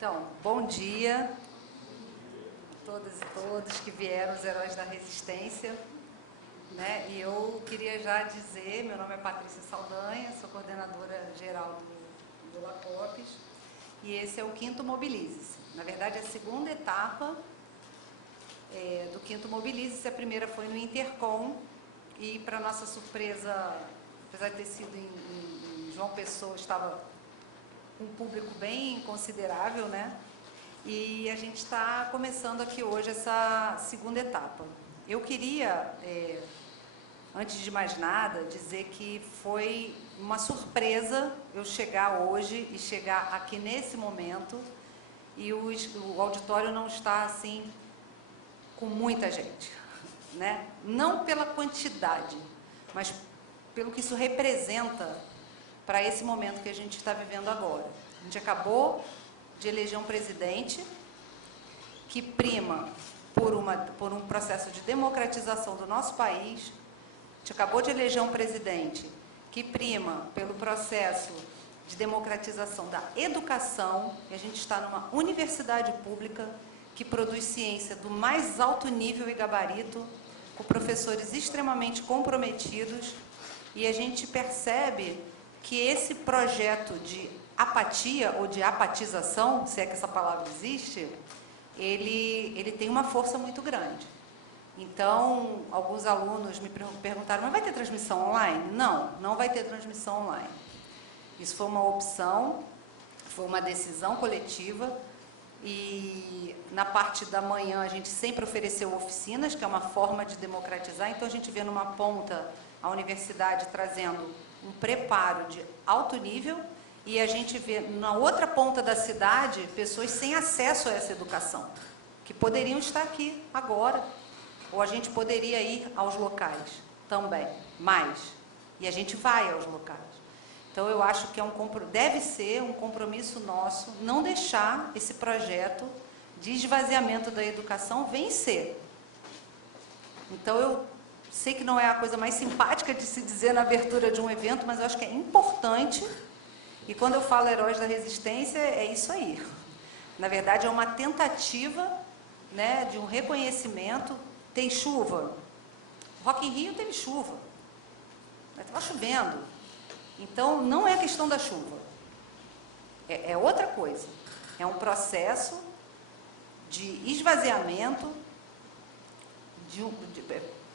Então, bom dia a todas e todos que vieram, os heróis da resistência. Né? E eu queria já dizer, meu nome é Patrícia Saldanha, sou coordenadora geral do LACOPES, e esse é o quinto Mobilize-se. Na verdade, a segunda etapa do quinto Mobilize-se, a primeira foi no Intercom, e para nossa surpresa, apesar de ter sido em João Pessoa, estava um público bem considerável, né? E a gente está começando aqui hoje essa segunda etapa. Eu queria, antes de mais nada, dizer que foi uma surpresa eu chegar hoje e chegar aqui nesse momento e o auditório não está assim com muita gente, né? Não pela quantidade, mas pelo que isso representa para esse momento que a gente está vivendo agora. A gente acabou de eleger um presidente que prima por um processo de democratização do nosso país. A gente acabou de eleger um presidente que prima pelo processo de democratização da educação, e a gente está numa universidade pública que produz ciência do mais alto nível e gabarito, com professores extremamente comprometidos, e a gente percebe que esse projeto de apatia ou de apatização, se é que essa palavra existe, ele tem uma força muito grande. Então, alguns alunos me perguntaram, mas vai ter transmissão online? Não, não vai ter transmissão online. Isso foi uma opção, foi uma decisão coletiva, e na parte da manhã a gente sempre ofereceu oficinas, que é uma forma de democratizar. Então a gente vê numa ponta a universidade trazendo um preparo de alto nível, e a gente vê na outra ponta da cidade pessoas sem acesso a essa educação, que poderiam estar aqui agora, ou a gente poderia ir aos locais também, mais, e a gente vai aos locais. Então eu acho que deve ser um compromisso nosso não deixar esse projeto de esvaziamento da educação vencer. Então eu sei que não é a coisa mais simpática de se dizer na abertura de um evento, mas eu acho que é importante, e quando eu falo heróis da resistência, é isso aí. Na verdade, é uma tentativa, né, de um reconhecimento. Tem chuva. Rock in Rio teve chuva. Estava chovendo. Então, não é questão da chuva. É outra coisa. É um processo de esvaziamento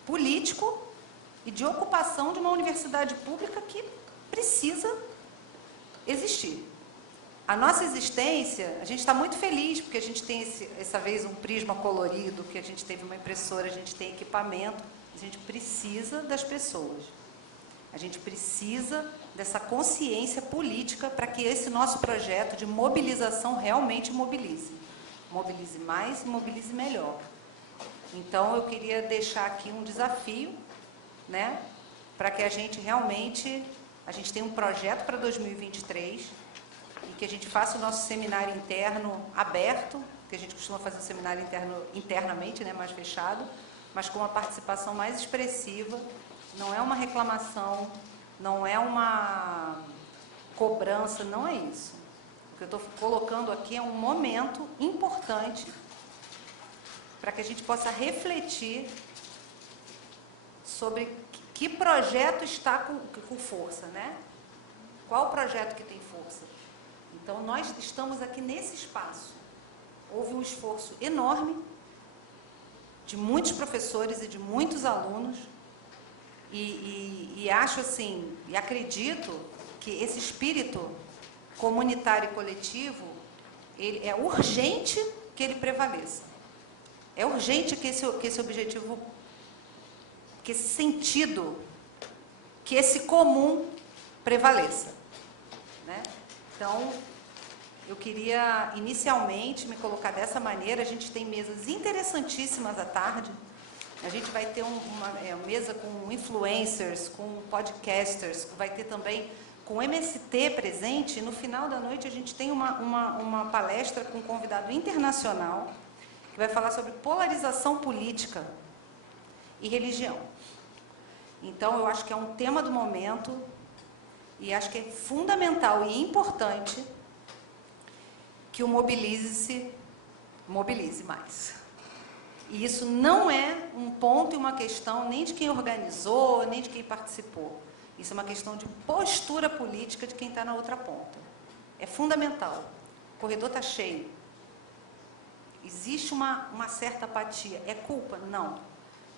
político e de ocupação de uma universidade pública que precisa existir. A nossa existência, a gente está muito feliz, porque a gente tem essa vez um prisma colorido, que a gente teve uma impressora, a gente tem equipamento, a gente precisa das pessoas. A gente precisa dessa consciência política para que esse nosso projeto de mobilização realmente mobilize. Mobilize mais e mobilize melhor. Então, eu queria deixar aqui um desafio, né, para que a gente realmente, a gente tenha um projeto para 2023 e que a gente faça o nosso seminário interno aberto, que a gente costuma fazer o seminário interno internamente, né, mais fechado, mas com uma participação mais expressiva. Não é uma reclamação, não é uma cobrança, não é isso. O que eu estou colocando aqui é um momento importante para que a gente possa refletir sobre que projeto está com força, né? Qual projeto que tem força? Então, nós estamos aqui nesse espaço. Houve um esforço enorme de muitos professores e de muitos alunos, e acho assim, e acredito que esse espírito comunitário e coletivo, é urgente que ele prevaleça. É urgente que esse objetivo, que esse sentido, que esse comum prevaleça, né? Então, eu queria inicialmente me colocar dessa maneira. A gente tem mesas interessantíssimas à tarde. A gente vai ter uma mesa com influencers, com podcasters, vai ter também com MST presente. E no final da noite a gente tem uma palestra com um convidado internacional, que vai falar sobre polarização política e religião. Então, eu acho que é um tema do momento, e acho que é fundamental e importante que o mobilize mais. E isso não é um ponto e uma questão nem de quem organizou, nem de quem participou. Isso é uma questão de postura política de quem está na outra ponta. É fundamental. O corredor está cheio. Existe uma certa apatia. É culpa? Não.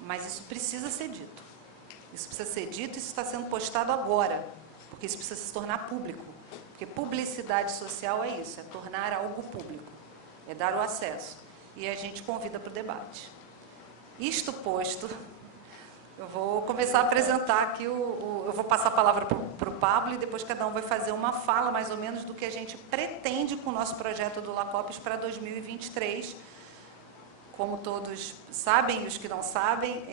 Mas isso precisa ser dito. Isso precisa ser dito e isso está sendo postado agora. Porque isso precisa se tornar público. Porque publicidade social é isso, é tornar algo público. É dar o acesso. E a gente convida para o debate. Isto posto, eu vou começar a apresentar aqui, eu vou passar a palavra para o Pablo e depois cada um vai fazer uma fala, mais ou menos, do que a gente pretende com o nosso projeto do LACOPS para 2023. Como todos sabem, e os que não sabem,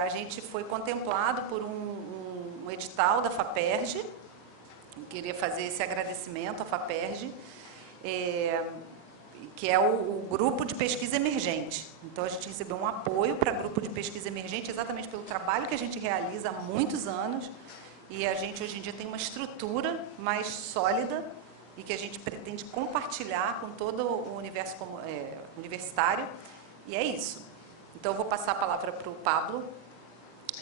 a gente foi contemplado por um edital da FAPERJ. Eu queria fazer esse agradecimento à FAPERJ, que é o grupo de pesquisa emergente. Então, a gente recebeu um apoio para grupo de pesquisa emergente exatamente pelo trabalho que a gente realiza há muitos anos, e a gente, hoje em dia, tem uma estrutura mais sólida e que a gente pretende compartilhar com todo o universo universitário, e é isso. Então, eu vou passar a palavra para o Pablo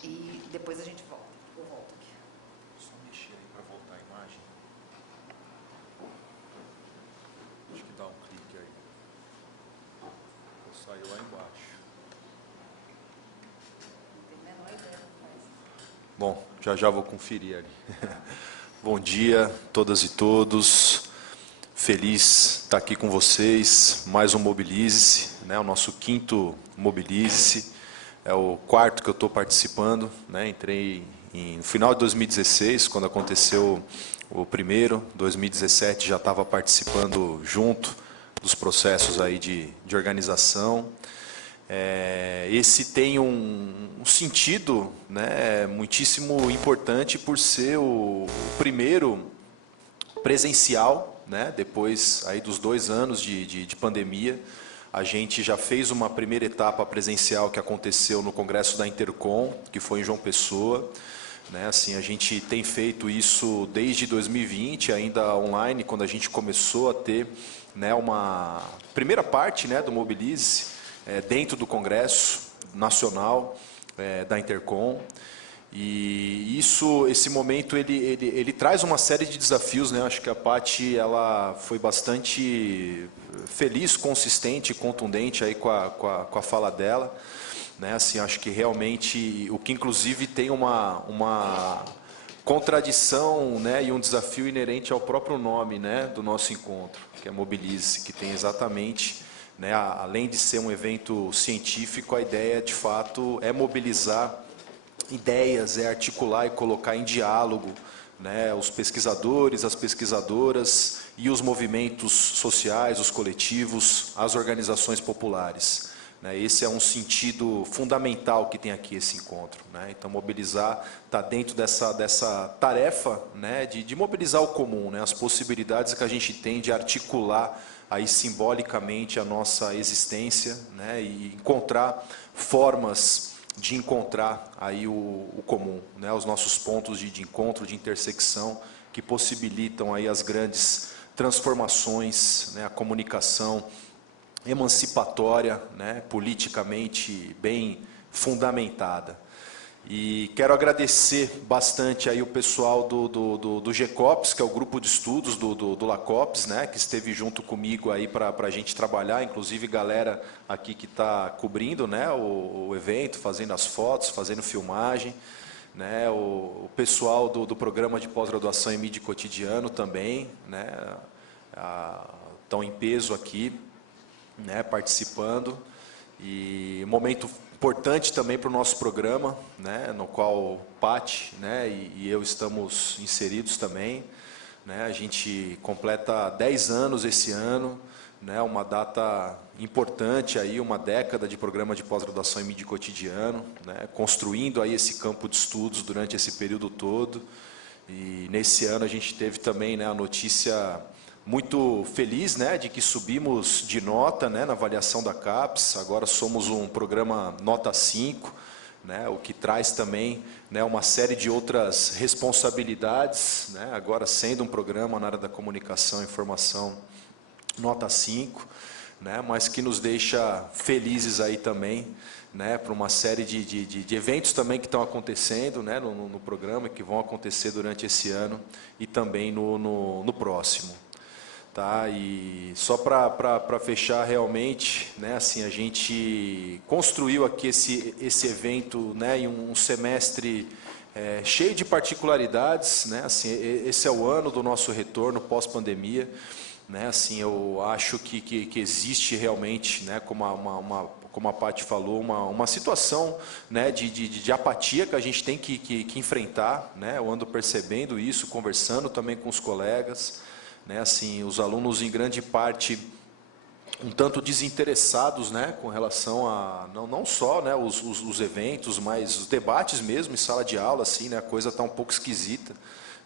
e depois a gente volta. Eu volto aqui. Só mexer aí para voltar a imagem. Acho que dá um clique aí. Saiu lá embaixo. Não tenho a menor ideia. Bom, já vou conferir ali. Bom dia, todas e todos. Feliz estar aqui com vocês. Mais um Mobilize-se, né? O nosso 5º Mobilize-se. É o 4º que eu estou participando, né? Entrei no final de 2016, quando aconteceu o primeiro. 2017 já estava participando junto dos processos aí de organização. Esse tem um sentido, né, muitíssimo importante por ser o primeiro presencial, né, depois aí dos 2 anos de pandemia. A gente já fez uma primeira etapa presencial que aconteceu no Congresso da Intercom, que foi em João Pessoa. Né, assim, a gente tem feito isso desde 2020, ainda online, quando a gente começou a ter, né, uma primeira parte, né, do Mobilize dentro do Congresso Nacional da Intercom. E esse momento, ele traz uma série de desafios, né? Acho que a Paty, ela foi bastante feliz, consistente e contundente aí com a fala dela. Né? Assim, acho que realmente, o que inclusive tem uma contradição, né, e um desafio inerente ao próprio nome, né, do nosso encontro, que é Mobilize, que tem exatamente, né, além de ser um evento científico, a ideia, de fato, é mobilizar ideias, é articular e colocar em diálogo, né, os pesquisadores, as pesquisadoras e os movimentos sociais, os coletivos, as organizações populares. Né, esse é um sentido fundamental que tem aqui esse encontro. Né, então, mobilizar está dentro dessa tarefa, né, de mobilizar o comum, né, as possibilidades que a gente tem de articular aí simbolicamente a nossa existência, né, e encontrar formas de encontrar aí o comum, né, os nossos pontos de encontro, de intersecção, que possibilitam aí as grandes transformações, né, a comunicação emancipatória, né, politicamente bem fundamentada. E quero agradecer bastante aí o pessoal do GECOPS, que é o grupo de estudos do LACOPS, né, que esteve junto comigo aí para a gente trabalhar, inclusive galera aqui que está cobrindo, né, o evento, fazendo as fotos, fazendo filmagem, né, o pessoal do programa de pós-graduação em mídia e cotidiano também, né, estão em peso aqui, né, participando. E momento importante também para o nosso programa, né, no qual Paty, né, e eu estamos inseridos também. Né, a gente completa 10 anos esse ano, né, uma data importante, aí, uma década de programa de pós-graduação em mídia e cotidiano, né, construindo aí esse campo de estudos durante esse período todo. E nesse ano a gente teve também, né, a notícia muito feliz, né, de que subimos de nota, né, na avaliação da CAPES. Agora somos um programa nota 5, né, o que traz também, né, uma série de outras responsabilidades, né, agora sendo um programa na área da comunicação e informação nota 5, né, mas que nos deixa felizes aí também, né, para uma série de eventos também que estão acontecendo, né, no programa, que vão acontecer durante esse ano e também no próximo. Tá? E só para fechar realmente, né, assim, a gente construiu aqui esse evento, né, em um semestre cheio de particularidades, né, assim, esse é o ano do nosso retorno pós-pandemia, né, assim, eu acho que existe realmente, né, como a Paty falou, uma situação, né, de apatia que a gente tem que enfrentar, né, eu ando percebendo isso, conversando também com os colegas, né, assim, os alunos em grande parte um tanto desinteressados, né, com relação a não só, né, os eventos, mas os debates mesmo em sala de aula, assim, né, a coisa está um pouco esquisita,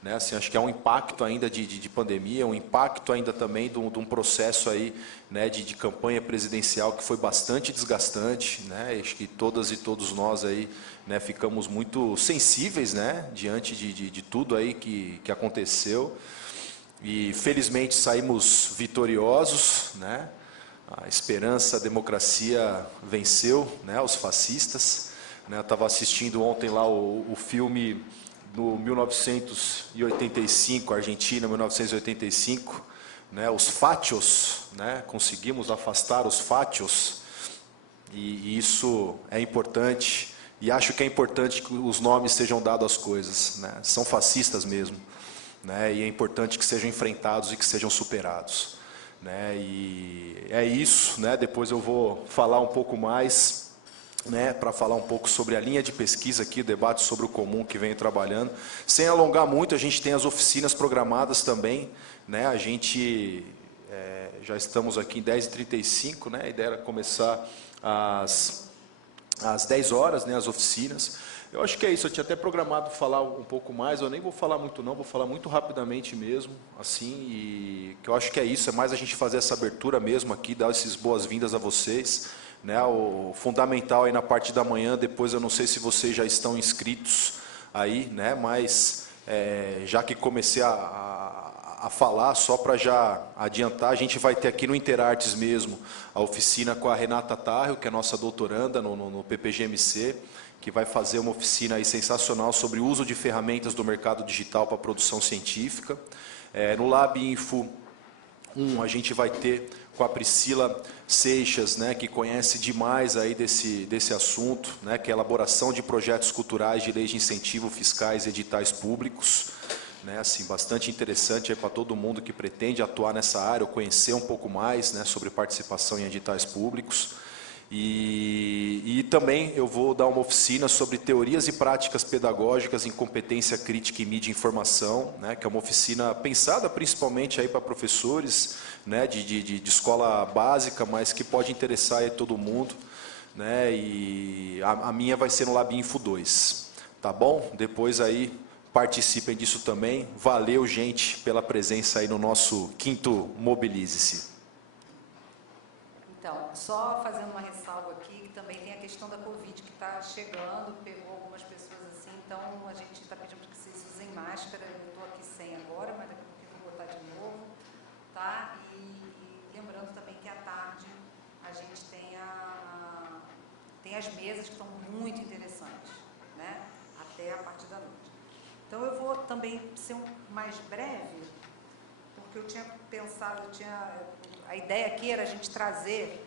né, assim, acho que há um impacto ainda de pandemia, um impacto ainda também de um processo aí, né, de campanha presidencial que foi bastante desgastante, né, acho que todas e todos nós aí, né, ficamos muito sensíveis, né, diante de tudo aí que aconteceu. E felizmente saímos vitoriosos, né? A esperança, a democracia venceu, né, os fascistas. Né? Eu estava assistindo ontem lá o filme do 1985, Argentina, 1985, né, os fácios, né? Conseguimos afastar os fácios, e isso é importante. E acho que é importante que os nomes sejam dados às coisas, né? São fascistas mesmo. Né, e é importante que sejam enfrentados e que sejam superados. Né, e é isso, né, depois eu vou falar um pouco mais, né, para falar um pouco sobre a linha de pesquisa aqui, o debate sobre o comum que venho trabalhando. Sem alongar muito, a gente tem as oficinas programadas também, né, a gente já estamos aqui em 10h35, né, a ideia era começar às 10 horas, né, as oficinas. Eu acho que é isso, eu tinha até programado falar um pouco mais, eu nem vou falar muito não, vou falar muito rapidamente mesmo, assim, e que eu acho que é isso, é mais a gente fazer essa abertura mesmo aqui, dar essas boas-vindas a vocês, né, o fundamental aí na parte da manhã, depois eu não sei se vocês já estão inscritos aí, né, mas já que comecei a falar, só para já adiantar, a gente vai ter aqui no Interartes mesmo, a oficina com a Renata Tarrio, que é nossa doutoranda no PPGMC, que vai fazer uma oficina aí sensacional sobre o uso de ferramentas do mercado digital para a produção científica. No Lab Info 1, a gente vai ter com a Priscila Seixas, né, que conhece demais aí desse assunto, né, que é a elaboração de projetos culturais de leis de incentivo fiscais e editais públicos. Né, assim, bastante interessante para todo mundo que pretende atuar nessa área, ou conhecer um pouco mais, né, sobre participação em editais públicos. E também eu vou dar uma oficina sobre teorias e práticas pedagógicas em competência crítica e mídia e informação, né, que é uma oficina pensada principalmente aí para professores, né, de escola básica, mas que pode interessar aí todo mundo. Né, e a minha vai ser no Lab Info 2. Tá bom? Depois aí participem disso também. Valeu, gente, pela presença aí no nosso 5º Mobilize-se. Então, só fazendo uma ressalva aqui, que também tem a questão da Covid que está chegando, pegou algumas pessoas assim, então a gente está pedindo que vocês usem máscara. Eu estou aqui sem agora, mas daqui a pouco eu vou botar de novo, tá? E lembrando também que à tarde a gente tem as mesas que estão muito interessantes, né? Até a partir da noite. Então eu vou também ser mais breve, porque eu tinha pensado, a ideia aqui era a gente trazer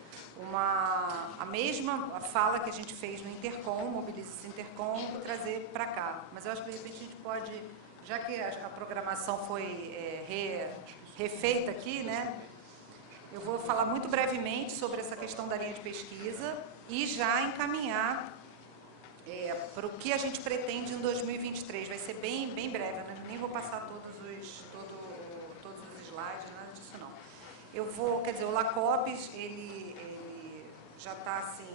a mesma fala que a gente fez no Intercom, Mobilize-se Intercom, e trazer para cá. Mas eu acho que de repente a gente pode, já que a programação foi refeita aqui, né? Eu vou falar muito brevemente sobre essa questão da linha de pesquisa e já encaminhar para o que a gente pretende em 2023. Vai ser bem breve, né? Nem vou passar todos os slides, nada disso não. Eu vou, quer dizer, o LACOPES, ele já está assim,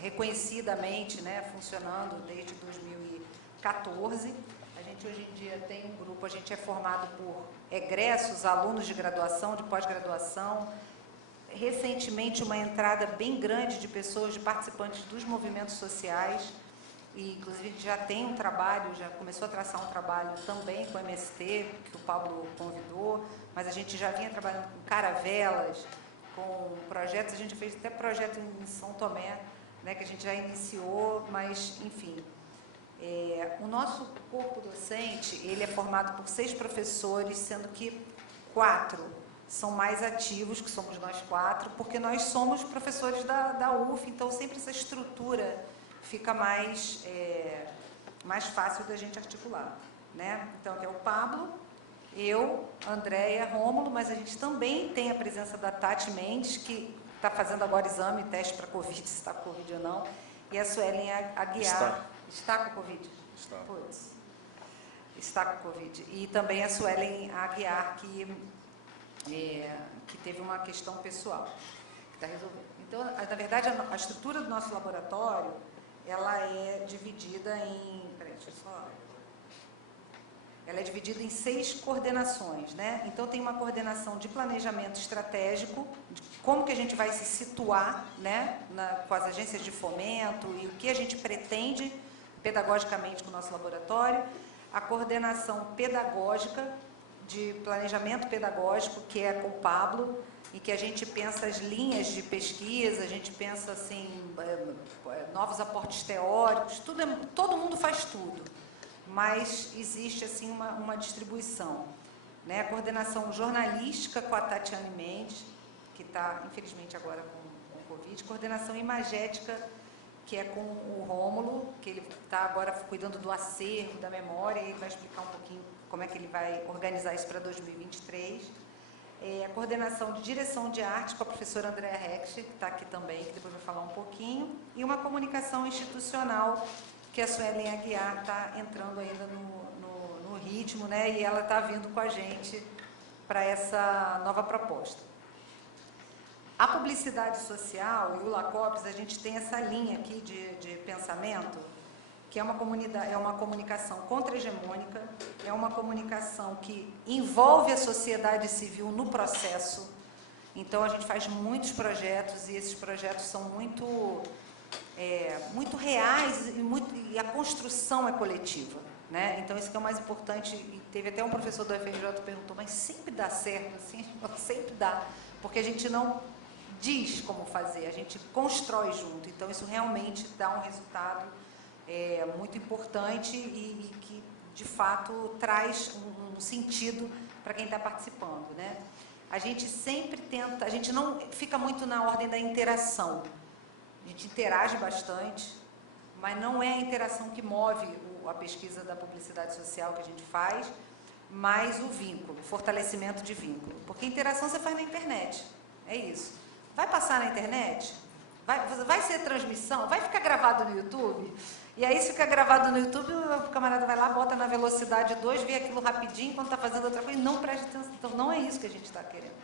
reconhecidamente, né, funcionando desde 2014. A gente hoje em dia tem um grupo, a gente é formado por egressos, alunos de graduação, de pós-graduação. Recentemente, uma entrada bem grande de pessoas, de participantes dos movimentos sociais. e inclusive a gente já tem um trabalho, já começou a traçar um trabalho também com o MST, que o Pablo convidou, mas a gente já vinha trabalhando com caravelas, com projetos, a gente fez até projeto em São Tomé, né, que a gente já iniciou, mas, enfim. O nosso corpo docente, ele é formado por 6 professores, sendo que 4 são mais ativos, que somos nós 4, porque nós somos professores da UF, então sempre essa estrutura fica mais fácil da gente articular, né? Então, aqui é o Pablo, eu, Andréia, Rômulo, mas a gente também tem a presença da Tati Mendes, que está fazendo agora exame, teste para Covid, se está com Covid ou não, e a Suelen Aguiar. Está com Covid? Está. Putz. Está com Covid. E também a Suelen Aguiar, que teve uma questão pessoal, que está resolvendo. Então, na verdade, a estrutura do nosso laboratório, ela é dividida em... Peraí, deixa eu só... Ela é dividida em 6 coordenações, né? Então, tem uma coordenação de planejamento estratégico, de como que a gente vai se situar, né, com as agências de fomento e o que a gente pretende pedagogicamente com o nosso laboratório, a coordenação pedagógica, de planejamento pedagógico, que é com o Pablo, e que a gente pensa as linhas de pesquisa, a gente pensa assim, novos aportes teóricos, todo mundo faz tudo, mas existe assim uma distribuição, né? A coordenação jornalística com a Tatiane Mendes, que está infelizmente agora com Covid, coordenação imagética, que é com o Rômulo, que ele está agora cuidando do acervo, da memória, e ele vai explicar um pouquinho como é que ele vai organizar isso para 2023. A coordenação de direção de arte com a professora Andréa Rex, que está aqui também, que depois vai falar um pouquinho, e uma comunicação institucional, que a Suelen Aguiar está entrando ainda no ritmo, né? E ela está vindo com a gente para essa nova proposta. A publicidade social e o Lacopes, a gente tem essa linha aqui de pensamento, que é uma comunicação contra-hegemônica, é uma comunicação que envolve a sociedade civil no processo. Então, a gente faz muitos projetos, e esses projetos são muito reais, e a construção é coletiva, né? Então, isso que é o mais importante. E teve até um professor do FRJ que perguntou, mas sempre dá certo, assim? Sempre dá, porque a gente não diz como fazer, a gente constrói junto. Então, isso realmente dá um resultado muito importante e que, de fato, traz um sentido para quem está participando, né? A gente sempre tenta, a gente não fica muito na ordem da interação. A gente interage bastante, mas não é a interação que move a pesquisa da publicidade social que a gente faz, mas o vínculo, o fortalecimento de vínculo. Porque interação você faz na internet, é isso. Vai passar na internet? Vai ser transmissão? Vai ficar gravado no YouTube? E aí, se fica gravado no YouTube, o camarada vai lá, bota na velocidade 2, vê aquilo rapidinho, quando está fazendo outra coisa, e não presta atenção. Então, não é isso que a gente está querendo.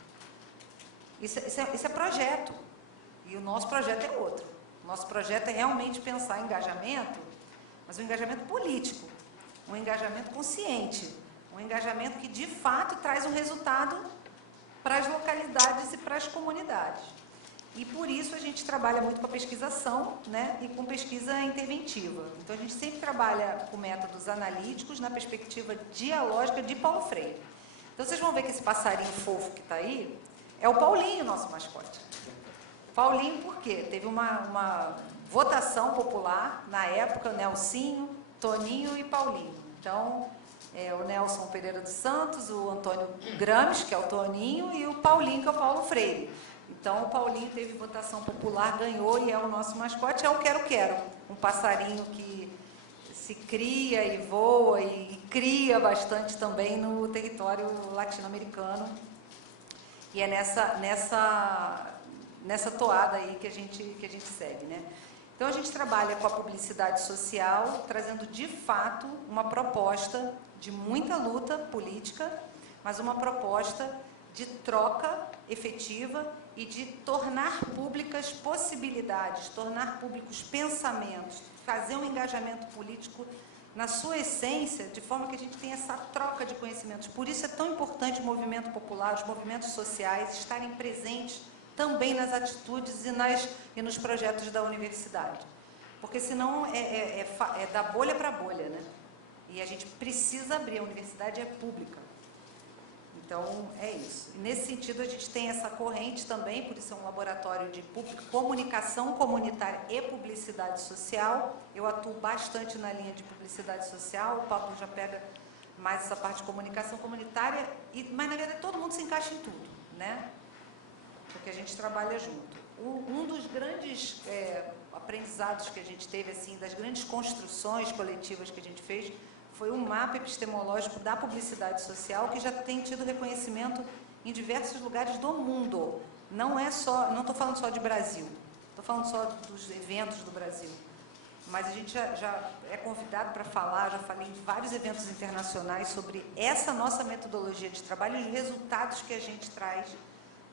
Isso é projeto. E o nosso projeto é outro. O nosso projeto é realmente pensar em engajamento, mas um engajamento político, um engajamento consciente, um engajamento que, de fato, traz um resultado para as localidades e para as comunidades. E, por isso, a gente trabalha muito com a pesquisação, né, e com pesquisa interventiva. Então, a gente sempre trabalha com métodos analíticos na perspectiva dialógica de Paulo Freire. Então, vocês vão ver que esse passarinho fofo que está aí é o Paulinho, nosso mascote. Paulinho, por quê? Teve uma votação popular, na época, Nelsinho, Toninho e Paulinho. Então, o Nelson Pereira dos Santos, o Antônio Grames, que é o Toninho, e o Paulinho, que é o Paulo Freire. Então, o Paulinho teve votação popular, ganhou e é o nosso mascote, é o Quero-Quero, um passarinho que se cria e voa e cria bastante também no território latino-americano. E é nessa toada aí que a gente segue, né? Então, a gente trabalha com a publicidade social, trazendo, de fato, uma proposta de muita luta política, mas uma proposta de troca efetiva e de tornar públicas possibilidades, tornar públicos pensamentos, fazer um engajamento político na sua essência, de forma que a gente tenha essa troca de conhecimentos. Por isso é tão importante o movimento popular, os movimentos sociais estarem presentes também nas atitudes e nos projetos da universidade. porque senão é da bolha para bolha, né? E a gente precisa abrir, a universidade é pública. Então, é isso. E nesse sentido, a gente tem essa corrente também, por isso é um laboratório de comunicação comunitária e publicidade social. Eu atuo bastante na linha de publicidade social, o Pablo já pega mais essa parte de comunicação comunitária, mas, na verdade, todo mundo se encaixa em tudo, né? Porque a gente trabalha junto. Um dos grandes aprendizados que a gente teve, assim, das grandes construções coletivas que a gente fez, foi um mapa epistemológico da publicidade social que já tem tido reconhecimento em diversos lugares do mundo. Não estou falando só de Brasil, estou falando só dos eventos do Brasil. Mas a gente já é convidado para falar, já falei em vários eventos internacionais sobre essa nossa metodologia de trabalho e os resultados que a gente traz,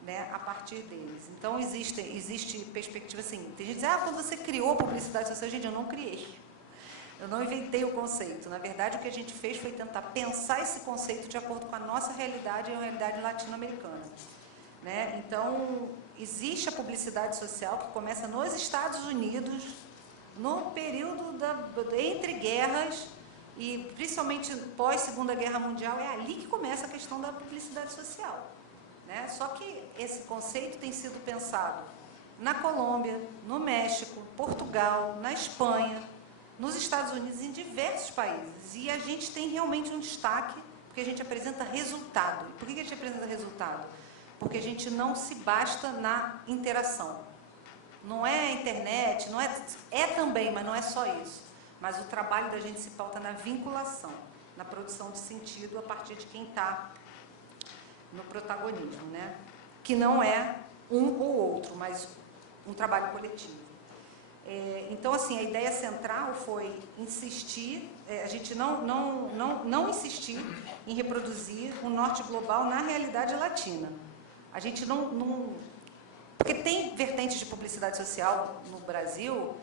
né, a partir deles. Então, existe perspectiva assim, tem gente que diz, quando você criou a publicidade social, gente, eu não criei. Eu não inventei o conceito. Na verdade, o que a gente fez foi tentar pensar esse conceito de acordo com a nossa realidade e a realidade latino-americana, né? Então, existe a publicidade social que começa nos Estados Unidos, no período entre guerras, e principalmente pós-Segunda Guerra Mundial, é ali que começa a questão da publicidade social, né? Só que esse conceito tem sido pensado na Colômbia, no México, Portugal, na Espanha, nos Estados Unidos, em diversos países. E a gente tem realmente um destaque, porque a gente apresenta resultado. Por que a gente apresenta resultado? Porque a gente não se basta na interação. Não é a internet, não é também, mas não é só isso. Mas o trabalho da gente se pauta na vinculação, na produção de sentido a partir de quem está no protagonismo, né? Que não é um ou outro, mas um trabalho coletivo. Então, assim, a ideia central foi insistir, a gente não insistir em reproduzir o norte global na realidade latina. A gente porque tem vertentes de publicidade social no Brasil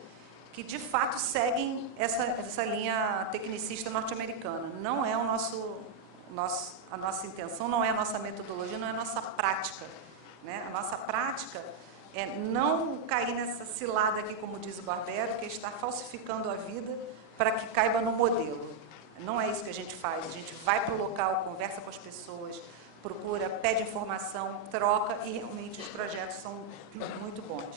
que, de fato, seguem essa linha tecnicista norte-americana. Não é a nossa intenção, não é a nossa metodologia, não é a nossa prática, né? A nossa prática é não cair nessa cilada aqui, como diz o Barbero, que é estar falsificando a vida para que caiba no modelo. Não é isso que a gente faz. A gente vai para o local, conversa com as pessoas, procura, pede informação, troca e realmente os projetos são muito bons.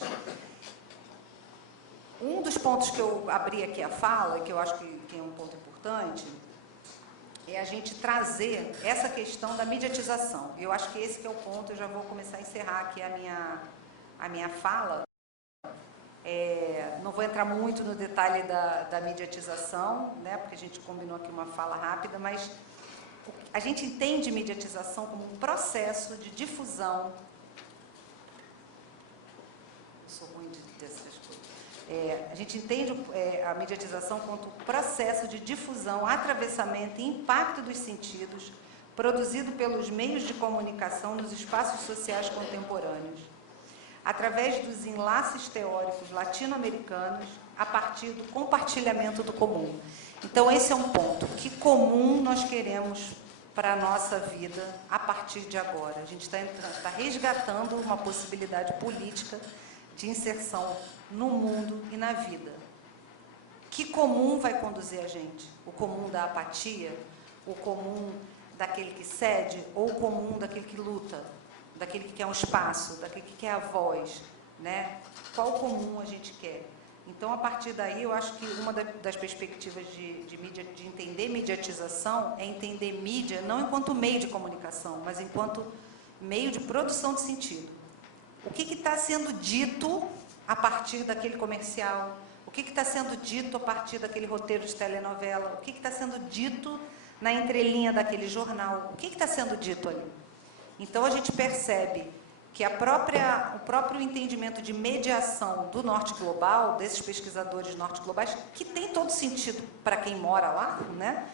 Um dos pontos que eu abri aqui a fala, que eu acho que é um ponto importante, é a gente trazer essa questão da mediatização. Eu acho que esse que é o ponto, eu já vou começar a encerrar aqui a minha fala. Não vou entrar muito no detalhe da mediatização, né, porque a gente combinou aqui uma fala rápida, mas a gente entende mediatização como um processo de difusão. Eu sou ruim dessas coisas. A gente entende a mediatização como um processo de difusão, atravessamento e impacto dos sentidos produzido pelos meios de comunicação nos espaços sociais contemporâneos, através dos enlaces teóricos latino-americanos, a partir do compartilhamento do comum. Então, esse é um ponto. Que comum nós queremos para a nossa vida a partir de agora? A gente está resgatando uma possibilidade política de inserção no mundo e na vida. Que comum vai conduzir a gente? O comum da apatia? O comum daquele que cede? Ou o comum daquele que luta? Daquele que quer um espaço, daquele que quer a voz, né? Qual comum a gente quer? Então, a partir daí, eu acho que uma das perspectivas de entender mediatização é entender mídia não enquanto meio de comunicação, mas enquanto meio de produção de sentido. O que está sendo dito a partir daquele comercial? O que está sendo dito a partir daquele roteiro de telenovela? O que está sendo dito na entrelinha daquele jornal? O que está sendo dito ali? Então, a gente percebe que o próprio entendimento de mediação do norte global, desses pesquisadores norte globais, que tem todo sentido para quem mora lá, né?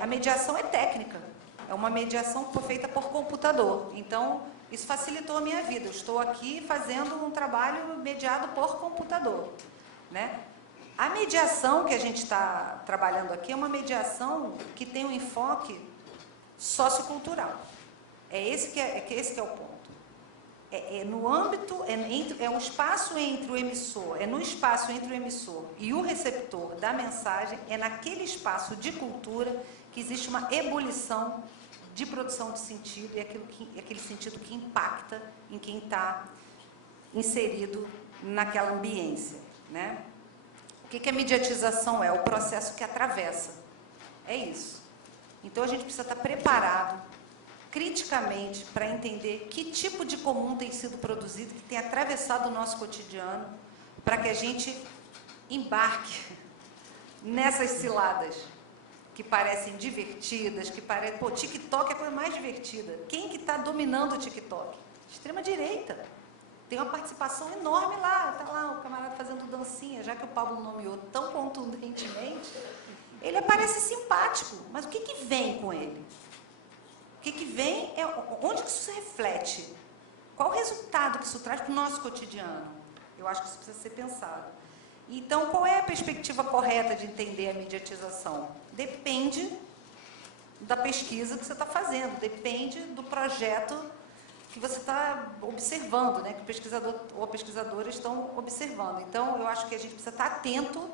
A mediação é técnica, é uma mediação feita por computador. Então, isso facilitou a minha vida. Eu estou aqui fazendo um trabalho mediado por computador, né? A mediação que a gente está trabalhando aqui é uma mediação que tem um enfoque sociocultural. Esse que é o ponto. no âmbito, é um espaço entre o emissor, é no espaço entre o emissor e o receptor da mensagem, é naquele espaço de cultura que existe uma ebulição de produção de sentido, e aquele sentido que impacta em quem está inserido naquela ambiência, né? O que a mediatização é? O processo que atravessa. É isso. Então, a gente precisa estar preparado, criticamente, para entender que tipo de comum tem sido produzido, que tem atravessado o nosso cotidiano, para que a gente embarque nessas ciladas que parecem divertidas, que parecem... Pô, TikTok é a coisa mais divertida. Quem que está dominando o TikTok? Extrema-direita. Tem uma participação enorme lá. Está lá o camarada fazendo dancinha, já que o Pablo nomeou tão contundentemente. Ele parece simpático, mas o que vem com ele? O que vem é onde que isso se reflete? Qual o resultado que isso traz para o nosso cotidiano? Eu acho que isso precisa ser pensado. Então, qual é a perspectiva correta de entender a mediatização? Depende da pesquisa que você está fazendo, depende do projeto que você está observando, né? Que o pesquisador ou a pesquisadora estão observando. Então, eu acho que a gente precisa estar atento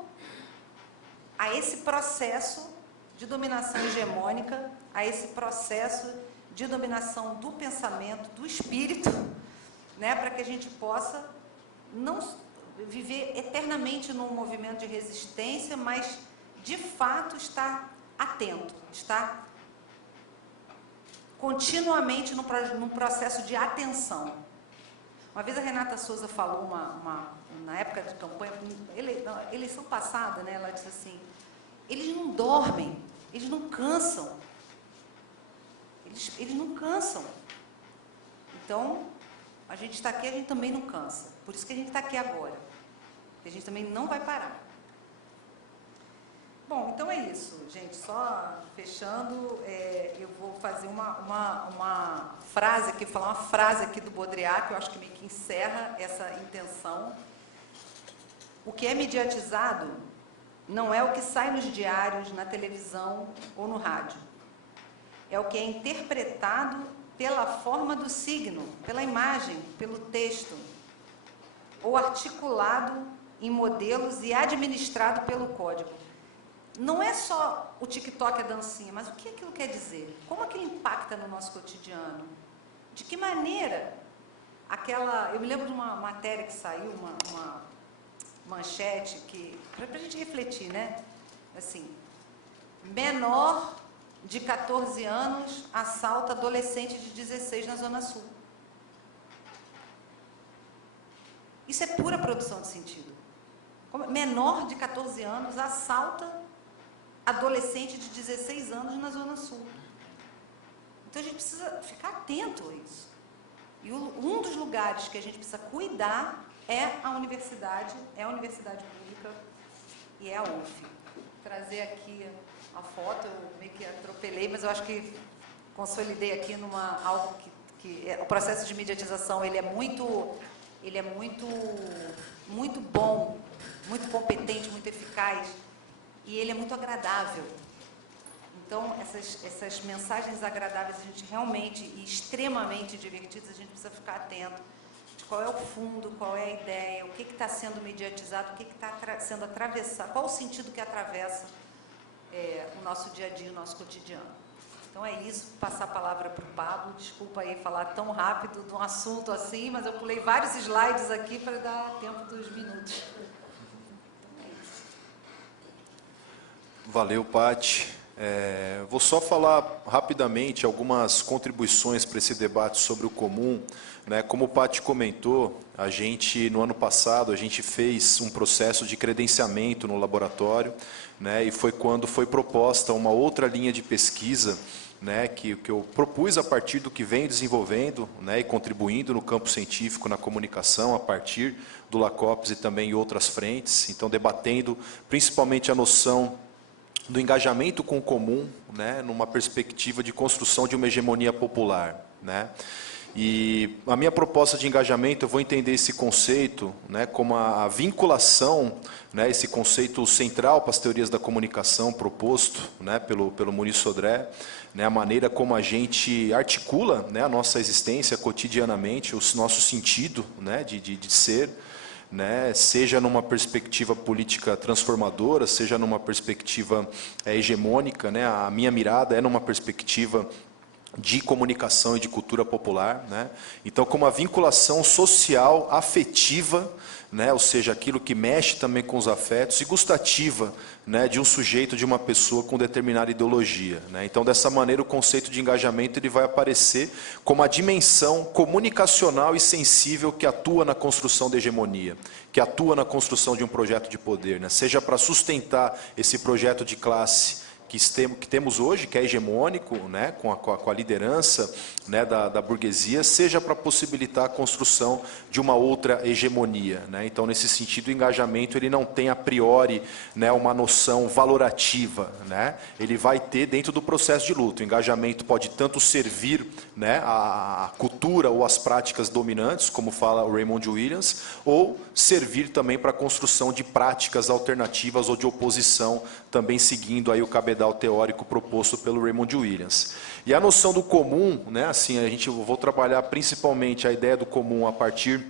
a esse processo de dominação hegemônica, a esse processo de dominação do pensamento, do espírito, né, para que a gente possa não viver eternamente num movimento de resistência, mas, de fato, estar atento, estar continuamente num processo de atenção. Uma vez a Renata Souza falou, na época de campanha, eleição passada, né, ela disse assim, eles não dormem, eles não cansam. Eles não cansam. Então, a gente está aqui, a gente também não cansa. Por isso que a gente está aqui agora. A gente também não vai parar. Bom, então é isso, gente. Só fechando, eu vou fazer uma frase aqui, falar uma frase aqui do Baudrillard, que eu acho que meio que encerra essa intenção. O que é mediatizado não é o que sai nos diários, na televisão ou no rádio. É o que é interpretado pela forma do signo, pela imagem, pelo texto, ou articulado em modelos e administrado pelo código. Não é só o TikTok, a dancinha, mas o que aquilo quer dizer? Como aquilo impacta no nosso cotidiano? De que maneira aquela... Eu me lembro de uma matéria que saiu, uma manchete, para a gente refletir, né? Assim, menor de 14 anos assalta adolescente de 16 na Zona Sul. Isso é pura produção de sentido. Menor de 14 anos assalta adolescente de 16 anos na Zona Sul. Então, a gente precisa ficar atento a isso. E um dos lugares que a gente precisa cuidar é a universidade pública e é a UF. Vou trazer aqui a foto, eu meio que atropelei, mas eu acho que consolidei aqui algo que o processo de mediatização, ele é muito bom, muito competente, muito eficaz, e ele é muito agradável. Então, essas mensagens agradáveis, a gente realmente, e extremamente divertidas, a gente precisa ficar atento de qual é o fundo, qual é a ideia, o que está sendo mediatizado, o que está sendo atravessado, qual o sentido que atravessa o nosso dia a dia, o nosso cotidiano. Então é isso, passar a palavra para o Pablo. Desculpa aí falar tão rápido de um assunto assim, mas eu pulei vários slides aqui para dar tempo dos minutos. Então é isso. Valeu, Paty. Vou só falar rapidamente algumas contribuições para esse debate sobre o comum. Né? Como o Paty comentou, no ano passado, a gente fez um processo de credenciamento no laboratório, né? E foi quando foi proposta uma outra linha de pesquisa, né? que eu propus a partir do que venho desenvolvendo, né? E contribuindo no campo científico, na comunicação, a partir do LACOPS e também em outras frentes. Então, debatendo principalmente a noção do engajamento com o comum, né, numa perspectiva de construção de uma hegemonia popular, né? E a minha proposta de engajamento, eu vou entender esse conceito, né, como a vinculação, né, esse conceito central para as teorias da comunicação proposto, né, pelo Muniz Sodré, né, a maneira como a gente articula, né, a nossa existência cotidianamente, o nosso sentido, né, de ser, né, seja numa perspectiva política transformadora, seja numa perspectiva hegemônica, né, a minha mirada é numa perspectiva de comunicação e de cultura popular, né? Então, como a vinculação social, afetiva, né? Ou seja, aquilo que mexe também com os afetos, e gustativa, né? De um sujeito, de uma pessoa com determinada ideologia, né? Então, dessa maneira, o conceito de engajamento ele vai aparecer como a dimensão comunicacional e sensível que atua na construção da hegemonia, que atua na construção de um projeto de poder, né? Seja para sustentar esse projeto de classe que temos hoje, que é hegemônico, né, com a liderança, né, da burguesia, seja para possibilitar a construção de uma outra hegemonia, né? Então, nesse sentido, o engajamento ele não tem a priori, né, uma noção valorativa, né? Ele vai ter dentro do processo de luta. O engajamento pode tanto servir, né, a cultura ou as práticas dominantes, como fala o Raymond Williams, ou servir também para a construção de práticas alternativas ou de oposição, também seguindo aí o cabedal teórico proposto pelo Raymond Williams. E a noção do comum, né, assim, eu vou trabalhar principalmente a ideia do comum a partir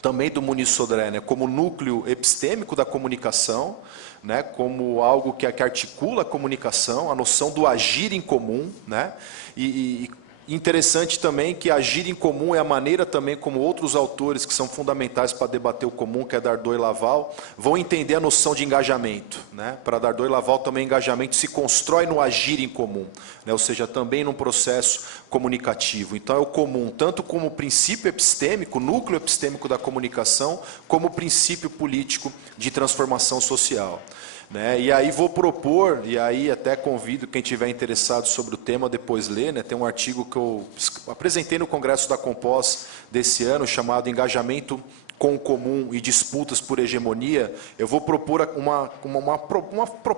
também do Muniz Sodré, né, como núcleo epistêmico da comunicação, né, como algo que articula a comunicação, a noção do agir em comum, né, e interessante também que agir em comum é a maneira também como outros autores que são fundamentais para debater o comum, que é Dardot e Laval, vão entender a noção de engajamento, né? Para Dardot e Laval também engajamento se constrói no agir em comum, né? Ou seja, também num processo comunicativo. Então é o comum, tanto como princípio epistêmico, núcleo epistêmico da comunicação, como princípio político de transformação social. Né? E aí vou propor, e aí até convido quem tiver interessado sobre o tema depois ler, né? Tem um artigo que eu apresentei no Congresso da Compós desse ano, chamado Engajamento com o Comum e Disputas por Hegemonia. Eu vou propor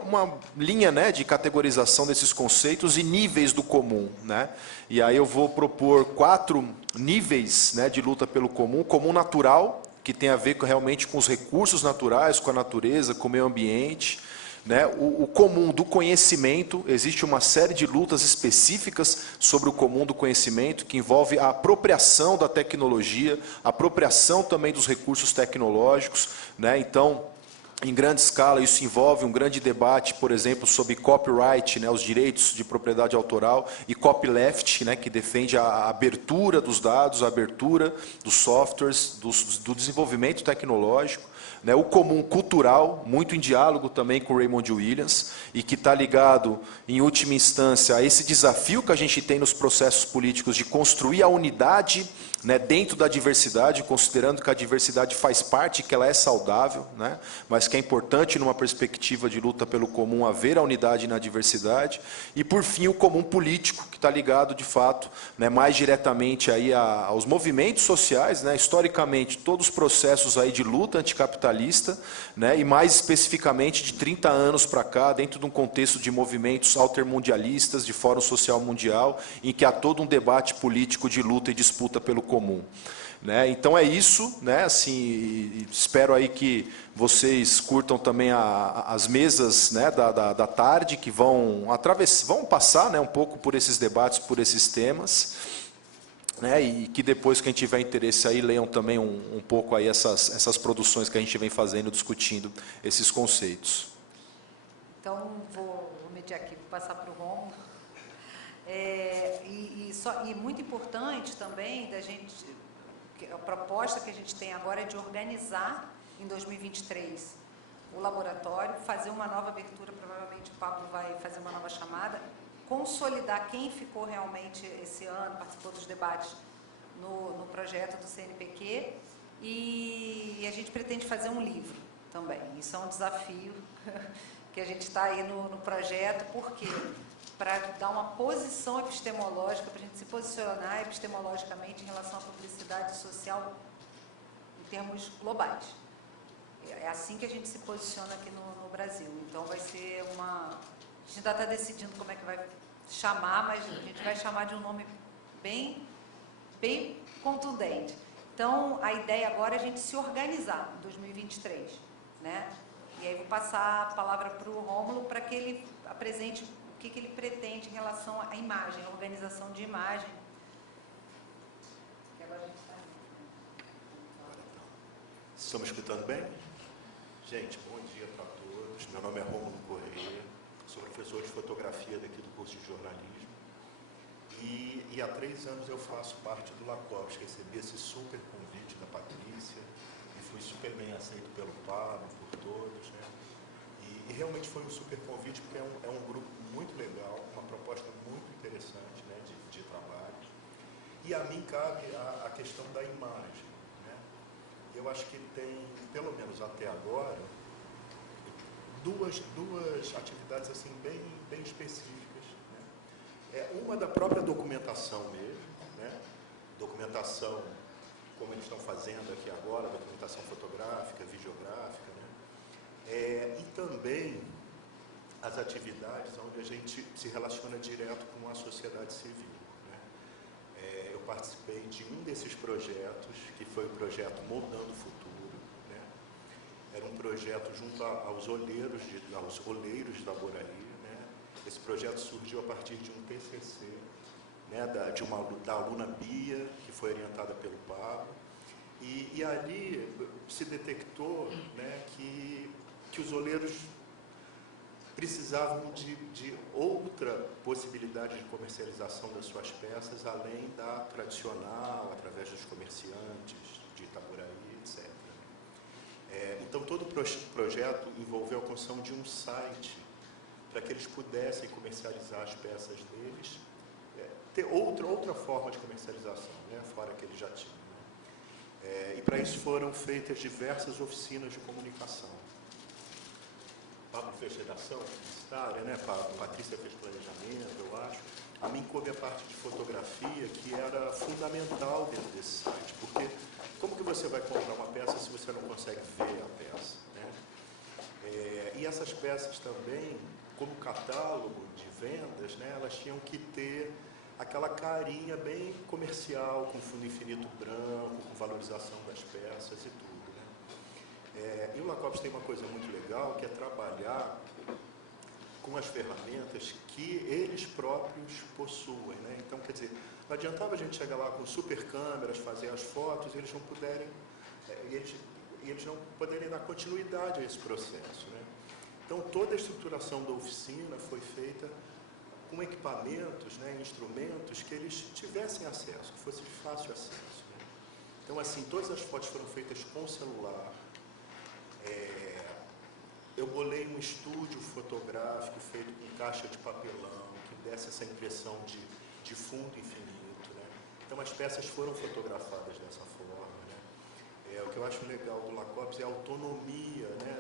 uma linha, né, de categorização desses conceitos e níveis do comum, né? E aí eu vou propor 4 níveis, né, de luta pelo comum: comum natural, que tem a ver realmente com os recursos naturais, com a natureza, com o meio ambiente, né? O comum do conhecimento, existe uma série de lutas específicas sobre o comum do conhecimento, que envolve a apropriação da tecnologia, a apropriação também dos recursos tecnológicos, né? Então, em grande escala, isso envolve um grande debate, por exemplo, sobre copyright, né, os direitos de propriedade autoral, e copyleft, né, que defende a abertura dos dados, a abertura dos softwares, do desenvolvimento tecnológico. Né, o comum cultural, muito em diálogo também com o Raymond Williams, e que está ligado, em última instância, a esse desafio que a gente tem nos processos políticos de construir a unidade, né, dentro da diversidade, considerando que a diversidade faz parte, que ela é saudável, né, mas que é importante, numa perspectiva de luta pelo comum, haver a unidade na diversidade. E, por fim, o comum político, que está ligado, de fato, né, mais diretamente aí aos movimentos sociais, né, historicamente, todos os processos aí de luta anticapitalista, né, e mais especificamente de 30 anos para cá, dentro de um contexto de movimentos altermundialistas, de Fórum Social Mundial, em que há todo um debate político de luta e disputa pelo comum. Né? Então é isso, né? Assim, espero aí que vocês curtam também as mesas, né, da tarde, que vão passar, né, um pouco por esses debates, por esses temas, né, e que depois, quem tiver interesse aí, leiam também um pouco aí essas produções que a gente vem fazendo, discutindo esses conceitos. Então, vou meter aqui, vou passar para o Romulo. E muito importante também da gente, a proposta que a gente tem agora é de organizar em 2023 o laboratório, fazer uma nova abertura, provavelmente o Pablo vai fazer uma nova chamada, consolidar quem ficou realmente esse ano, participou dos debates no projeto do CNPq, e a gente pretende fazer um livro também. Isso é um desafio que a gente está aí no projeto, porque para dar uma posição epistemológica, para a gente se posicionar epistemologicamente em relação à publicidade social em termos globais. É assim que a gente se posiciona aqui no Brasil. Então, vai ser uma... A gente ainda está decidindo como é que vai chamar, mas a gente vai chamar de um nome bem bem contundente. Então, a ideia agora é a gente se organizar em 2023, né? E aí vou passar a palavra para o Rômulo para que ele apresente o que ele pretende em relação à imagem, à organização de imagem. Que agora a gente está... Estão me escutando bem? Gente, bom dia para todos. Meu nome é Rômulo Correia, sou professor de fotografia daqui do curso de jornalismo. E há 3 anos eu faço parte do LACOPS, recebi esse super convite da Patrícia e fui super bem aceito pelo Pablo, por todos, né? E realmente foi um super convite porque é um grupo muito legal, uma proposta muito interessante, né, de trabalho. E a mim cabe a questão da imagem, né? Eu acho que tem, pelo menos até agora, duas atividades assim bem específicas. Uma da própria documentação mesmo, né? Documentação, como eles estão fazendo aqui agora, documentação fotográfica, videográfica, né? E também as atividades onde a gente se relaciona direto com a sociedade civil, né? Eu participei de um desses projetos, que foi o projeto Moldando o Futuro, né? Era um projeto junto aos oleiros da Boraí. Esse projeto surgiu a partir de um TCC, né, da aluna Bia, que foi orientada pelo Pablo, e ali se detectou, né, que os oleiros precisavam de outra possibilidade de comercialização das suas peças, além da tradicional, através dos comerciantes de Itaboraí, etc. Então, todo o projeto envolveu a construção de um site para que eles pudessem comercializar as peças deles, ter outra forma de comercialização, né, fora que eles já tinham. Né? E para isso foram feitas diversas oficinas de comunicação. Pablo fez redação publicitária, né? Patrícia fez planejamento, eu acho. A mim coube a parte de fotografia, que era fundamental dentro desse site, porque como que você vai comprar uma peça se você não consegue ver a peça? Né? E essas peças também, como catálogo de vendas, né, elas tinham que ter aquela carinha bem comercial, com fundo infinito branco, com valorização das peças e tudo. Né? E o LACOPS tem uma coisa muito legal, que é trabalhar com as ferramentas que eles próprios possuem. Né? Então, quer dizer, não adiantava a gente chegar lá com super câmeras, fazer as fotos, e eles não puderem, eles não poderem dar continuidade a esse processo. Né? Então, toda a estruturação da oficina foi feita com equipamentos, né, instrumentos que eles tivessem acesso, que fosse de fácil acesso. Né? Então, assim, todas as fotos foram feitas com celular. Eu bolei um estúdio fotográfico feito com caixa de papelão, que desse essa impressão de fundo infinito. Né? Então, as peças foram fotografadas dessa forma. Né? O que eu acho legal do LACOPS é a autonomia, né,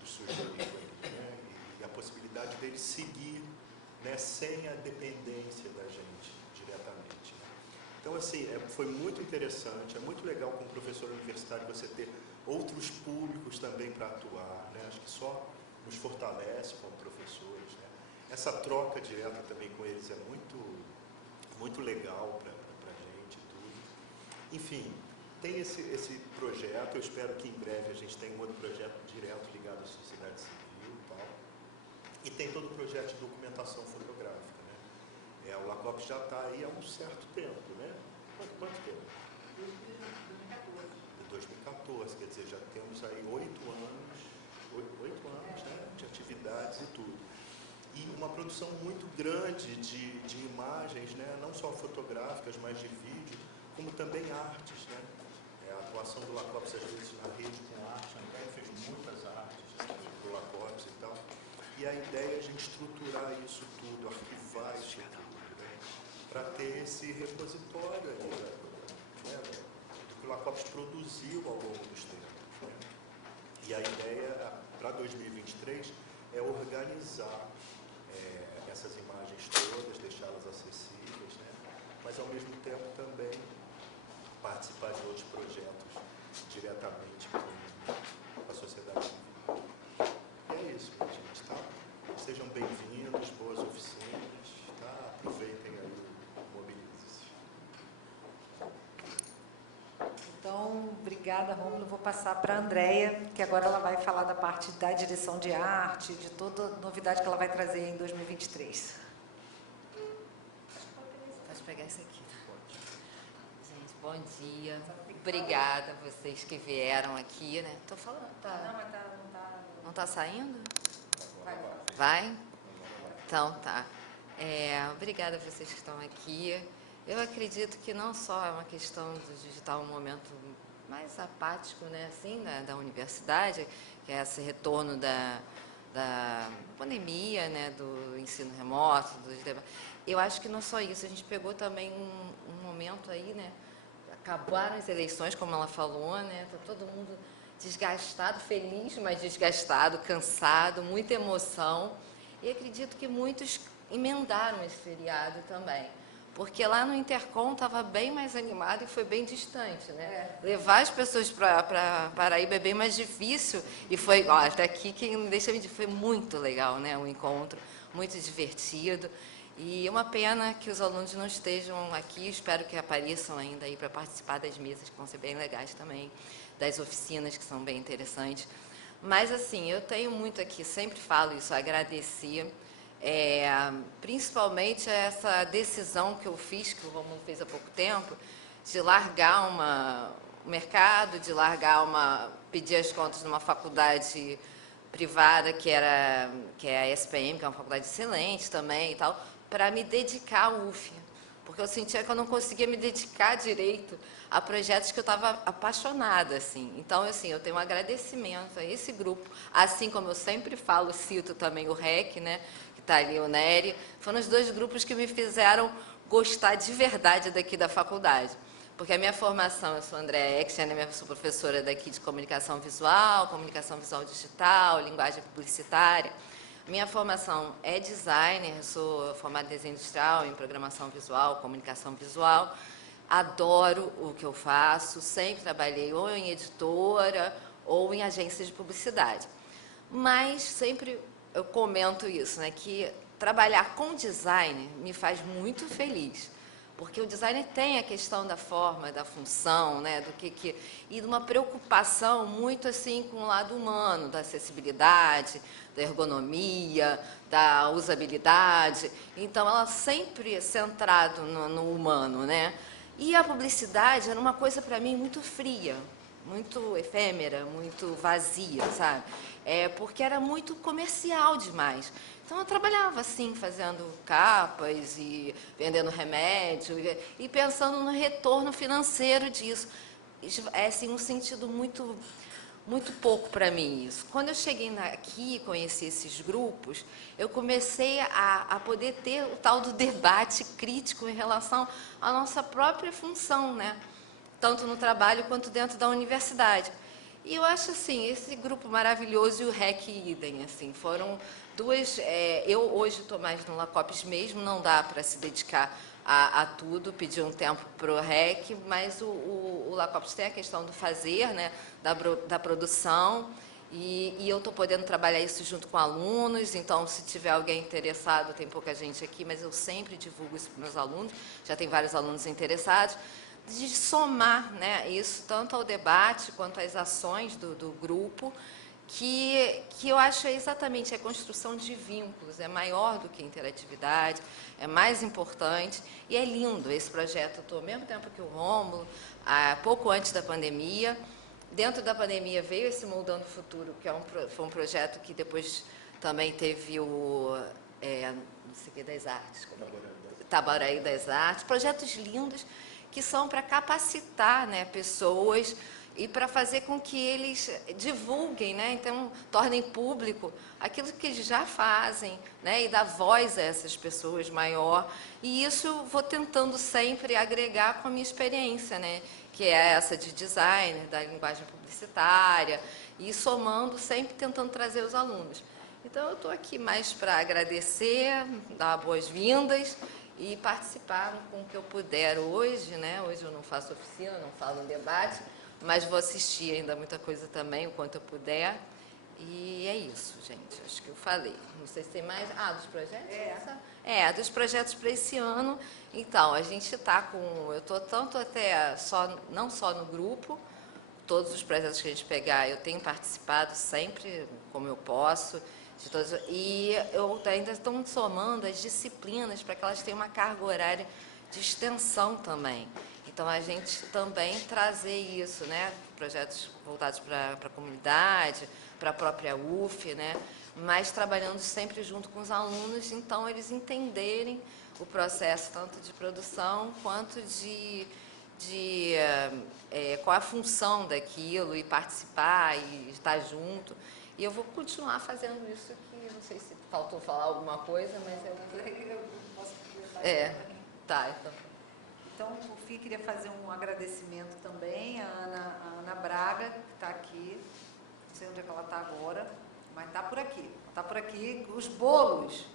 do sujeito, né? E a possibilidade dele seguir, né, sem a dependência da gente diretamente. Né? Então, assim, foi muito interessante, é muito legal como professor universitário você ter outros públicos também para atuar, né? Acho que só nos fortalece como professores. Né? Essa troca direta também com eles é muito legal para a gente e tudo. Enfim, tem esse projeto, eu espero que em breve a gente tenha um outro projeto direto ligado à sociedade civil e tal. E tem todo o projeto de documentação fotográfica. Né? O LACOPS já está aí há um certo tempo, né? Quanto tempo? De 2014, quer dizer, já temos aí 8 anos, né, de atividades e tudo. E uma produção muito grande de imagens, né, não só fotográficas, mas de vídeo, como também artes. Né? A atuação do LACOPS, às vezes, na rede com arte, a Antônio fez muitas artes do LACOPS e tal. E a ideia é a gente estruturar isso tudo, arquivar isso tudo, né? Para ter esse repositório aí, né? Do que o LACOPS produziu ao longo dos tempos. Né? E a ideia para 2023 é organizar essas imagens todas, deixá-las acessíveis, né? Mas ao mesmo tempo também participar de outros projetos diretamente com a sociedade civil. E é isso, minha gente, tá? Sejam bem-vindos, boas oficinas, tá? Aproveitem aí o Mobilize-se. Obrigada, Rômulo. Vou passar para a Andréia, que agora ela vai falar da parte da direção de arte, de toda a novidade que ela vai trazer em 2023. Pode pegar isso aqui. Gente, bom dia. Obrigada a vocês que vieram aqui, né? Tô falando, tá? Não, mas Não tá saindo? Vai. Vai? Então tá. Obrigada a vocês que estão aqui. Eu acredito que não só é uma questão do digital, um momento mais apático, né, assim, da universidade, que é esse retorno da pandemia, né, do ensino remoto, eu acho que não só isso, a gente pegou também um momento aí, né, acabaram as eleições, como ela falou, né, tá todo mundo desgastado, feliz, mas desgastado, cansado, muita emoção, e acredito que muitos emendaram esse feriado também. Porque lá no Intercom estava bem mais animado e foi bem distante, né? Levar as pessoas para Paraíba é bem mais difícil. E foi, até aqui, quem não deixa me dizer, foi muito legal, né? O encontro, muito divertido. E é uma pena que os alunos não estejam aqui, espero que apareçam ainda aí para participar das mesas, que vão ser bem legais também, das oficinas, que são bem interessantes. Mas, assim, eu tenho muito aqui, sempre falo isso, agradecer. Principalmente essa decisão que eu fiz, que o Rômulo fez há pouco tempo, de largar o mercado, de pedir as contas numa faculdade privada, que é a SPM, que é uma faculdade excelente também e tal, para me dedicar ao UF. Porque eu sentia que eu não conseguia me dedicar direito a projetos que eu estava apaixonada, assim. Então, assim, eu tenho um agradecimento a esse grupo, assim como eu sempre falo, cito também o REC, né, que está ali, o Nery, foram os dois grupos que me fizeram gostar de verdade daqui da faculdade. Porque a minha formação, eu sou Andréa Exner, né, sou professora daqui de comunicação visual digital, linguagem publicitária. Minha formação é designer, sou formada em desenho industrial, em programação visual, comunicação visual. Adoro o que eu faço, sempre trabalhei ou em editora ou em agência de publicidade. Mas sempre eu comento isso, né, que trabalhar com designer me faz muito feliz. Porque o designer tem a questão da forma, da função, né, e de uma preocupação muito assim com o lado humano, da acessibilidade, da ergonomia, da usabilidade. Então, ela sempre é centrada no humano, né? E a publicidade era uma coisa para mim muito fria, muito efêmera, muito vazia, sabe? Porque era muito comercial demais. Então, eu trabalhava assim, fazendo capas e vendendo remédio e pensando no retorno financeiro disso. É assim, um sentido muito pouco para mim isso. Quando eu cheguei aqui e conheci esses grupos, eu comecei a poder ter o tal do debate crítico em relação à nossa própria função, né? Tanto no trabalho quanto dentro da universidade. E eu acho assim, esse grupo maravilhoso e o REC idem, assim, foram duas... eu hoje estou mais no Lacopes mesmo, não dá para se dedicar a tudo, pedi um tempo para o REC, mas o Lacopes tem a questão do fazer, né, da produção, e eu estou podendo trabalhar isso junto com alunos, então se tiver alguém interessado, tem pouca gente aqui, mas eu sempre divulgo isso para meus alunos, já tem vários alunos interessados, de somar, né, isso tanto ao debate quanto às ações do grupo, que eu acho exatamente a construção de vínculos, é maior do que a interatividade, é mais importante, e é lindo esse projeto. Eu estou ao mesmo tempo que o Rômulo, pouco antes da pandemia. Dentro da pandemia veio esse Moldando o Futuro, que foi um projeto que depois também teve não sei o que, das artes, Itaboraí das Artes, projetos lindos, que são para capacitar, né, pessoas e para fazer com que eles divulguem, né, então tornem público aquilo que eles já fazem, né, e dar voz a essas pessoas maior. E isso eu vou tentando sempre agregar com a minha experiência, né, que é essa de designer, da linguagem publicitária, e somando, sempre tentando trazer os alunos. Então, eu estou aqui mais para agradecer, dar boas-vindas e participar com o que eu puder hoje, né? Hoje eu não faço oficina, não falo em debate, mas vou assistir ainda muita coisa também, o quanto eu puder. E é isso, gente. Acho que eu falei. Não sei se tem mais... dos projetos? Dos projetos para esse ano. Então, a gente está com... Eu estou tanto até, não só no grupo, todos os projetos que a gente pegar, eu tenho participado sempre, como eu posso, de todos, e eu ainda estou somando as disciplinas para que elas tenham uma carga horária de extensão também. Então, a gente também trazer isso, né? Projetos voltados para a comunidade, para a própria UF, né? Mas trabalhando sempre junto com os alunos, então eles entenderem o processo tanto de produção quanto qual é a função daquilo e participar e estar junto. E eu vou continuar fazendo isso aqui, não sei se faltou falar alguma coisa, mas Eu posso completar. Tá, então. Então, o FI queria fazer um agradecimento também à Ana Braga, que está aqui, não sei onde é que ela está agora, mas está por aqui. Está por aqui, os bolos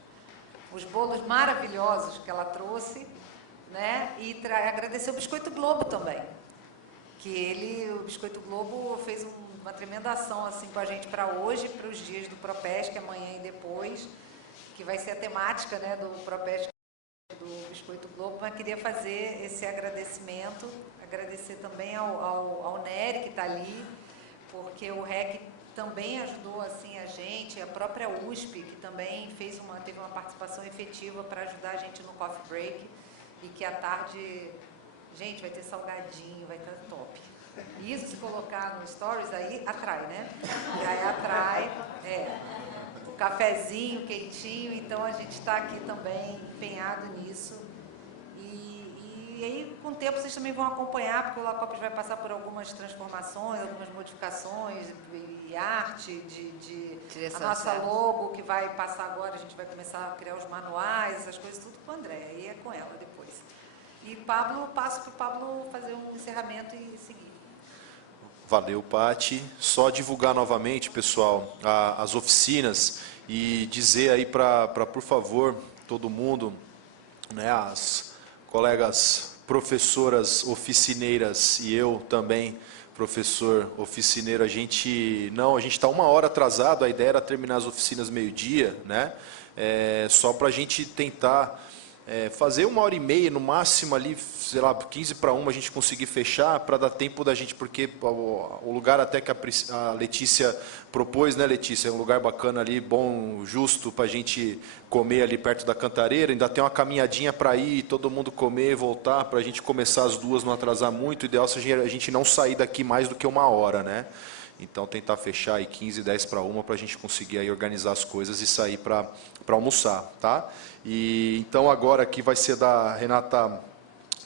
maravilhosos que ela trouxe, né? E agradecer o Biscoito Globo também, que o Biscoito Globo fez uma tremenda ação assim, com a gente para hoje, para os dias do Propesc, amanhã e depois, que vai ser a temática, né, do Propesc, do Biscoito Globo, mas queria fazer esse agradecimento, agradecer também ao Nery, que está ali, porque o REC também ajudou assim, a gente, a própria USP, que também teve uma participação efetiva para ajudar a gente no Coffee Break, e que à tarde, gente, vai ter salgadinho, vai estar top. Isso, se colocar no Stories, aí atrai, né? E aí atrai, o cafezinho quentinho, então a gente está aqui também empenhado nisso. E aí, com o tempo, vocês também vão acompanhar, porque o Lacopes vai passar por algumas transformações, algumas modificações, e arte, a nossa logo, que vai passar agora, a gente vai começar a criar os manuais, essas coisas, tudo com a Andréia, aí é com ela depois. E passo para o Pablo fazer um encerramento e seguir. Valeu, Pati. Só divulgar novamente, pessoal, as oficinas e dizer aí para, por favor, todo mundo, né, as colegas professoras oficineiras e eu também, professor oficineiro, a gente está 1 hora atrasado, a ideia era terminar as oficinas meio-dia, né? Só para a gente tentar fazer 1h30, no máximo ali, sei lá, 15 para 1 a gente conseguir fechar, para dar tempo da gente, porque o lugar até que a Letícia propôs, né, Letícia, é um lugar bacana ali, bom, justo, para a gente comer ali perto da Cantareira, ainda tem uma caminhadinha para ir, todo mundo comer, voltar, para a gente começar as 2, não atrasar muito, o ideal é a gente não sair daqui mais do que 1 hora, né? Então, tentar fechar aí 15, 10 para 1, para a gente conseguir aí organizar as coisas e sair para almoçar, tá? E então, agora aqui vai ser da Renata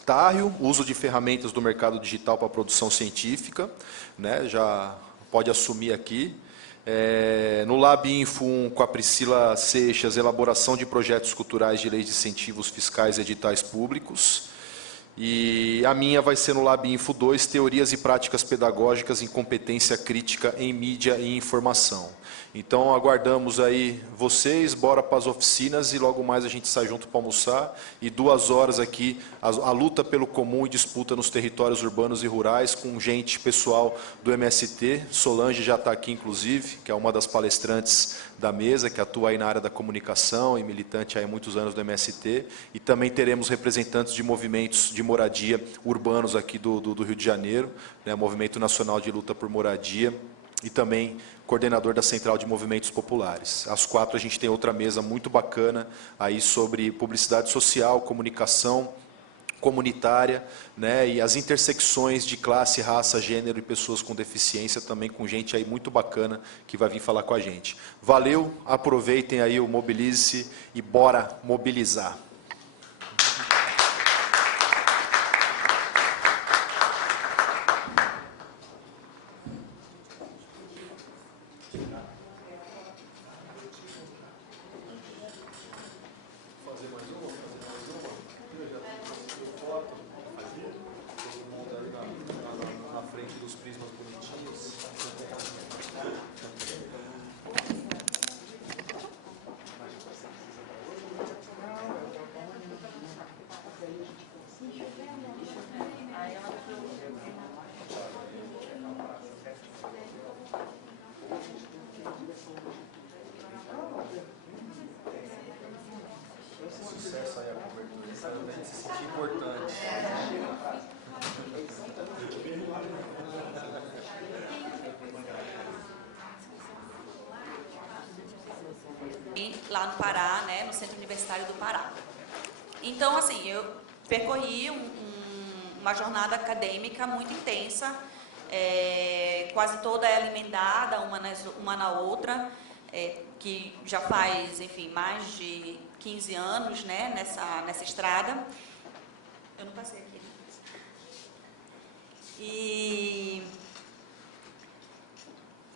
Tarrio, uso de ferramentas do mercado digital para produção científica, né? Já pode assumir aqui. No Lab Info 1, com a Priscila Seixas, elaboração de projetos culturais de leis de incentivos fiscais e editais públicos. E a minha vai ser no Lab Info 2, teorias e práticas pedagógicas em competência crítica em mídia e informação. Então, aguardamos aí vocês, bora para as oficinas e logo mais a gente sai junto para almoçar. E 2 horas aqui, a luta pelo comum e disputa nos territórios urbanos e rurais, com gente, pessoal do MST. Solange já está aqui, inclusive, que é uma das palestrantes da mesa, que atua aí na área da comunicação e militante aí há muitos anos do MST. E também teremos representantes de movimentos de moradia urbanos aqui do Rio de Janeiro, né, Movimento Nacional de Luta por Moradia, e também coordenador da Central de Movimentos Populares. Às 4 a gente tem outra mesa muito bacana aí sobre publicidade social, comunicação comunitária, né, e as intersecções de classe, raça, gênero e pessoas com deficiência, também com gente aí muito bacana que vai vir falar com a gente. Valeu, aproveitem aí o Mobilize-se e bora mobilizar. Sucesso aí a cobertura, realmente se sentir importante. lá no Pará, né, no Centro Universitário do Pará. Então, assim, eu percorri uma jornada acadêmica muito intensa, quase toda ela emendada, uma na outra, que já faz, enfim, mais de 15 anos, né, nessa estrada. Eu não passei aqui.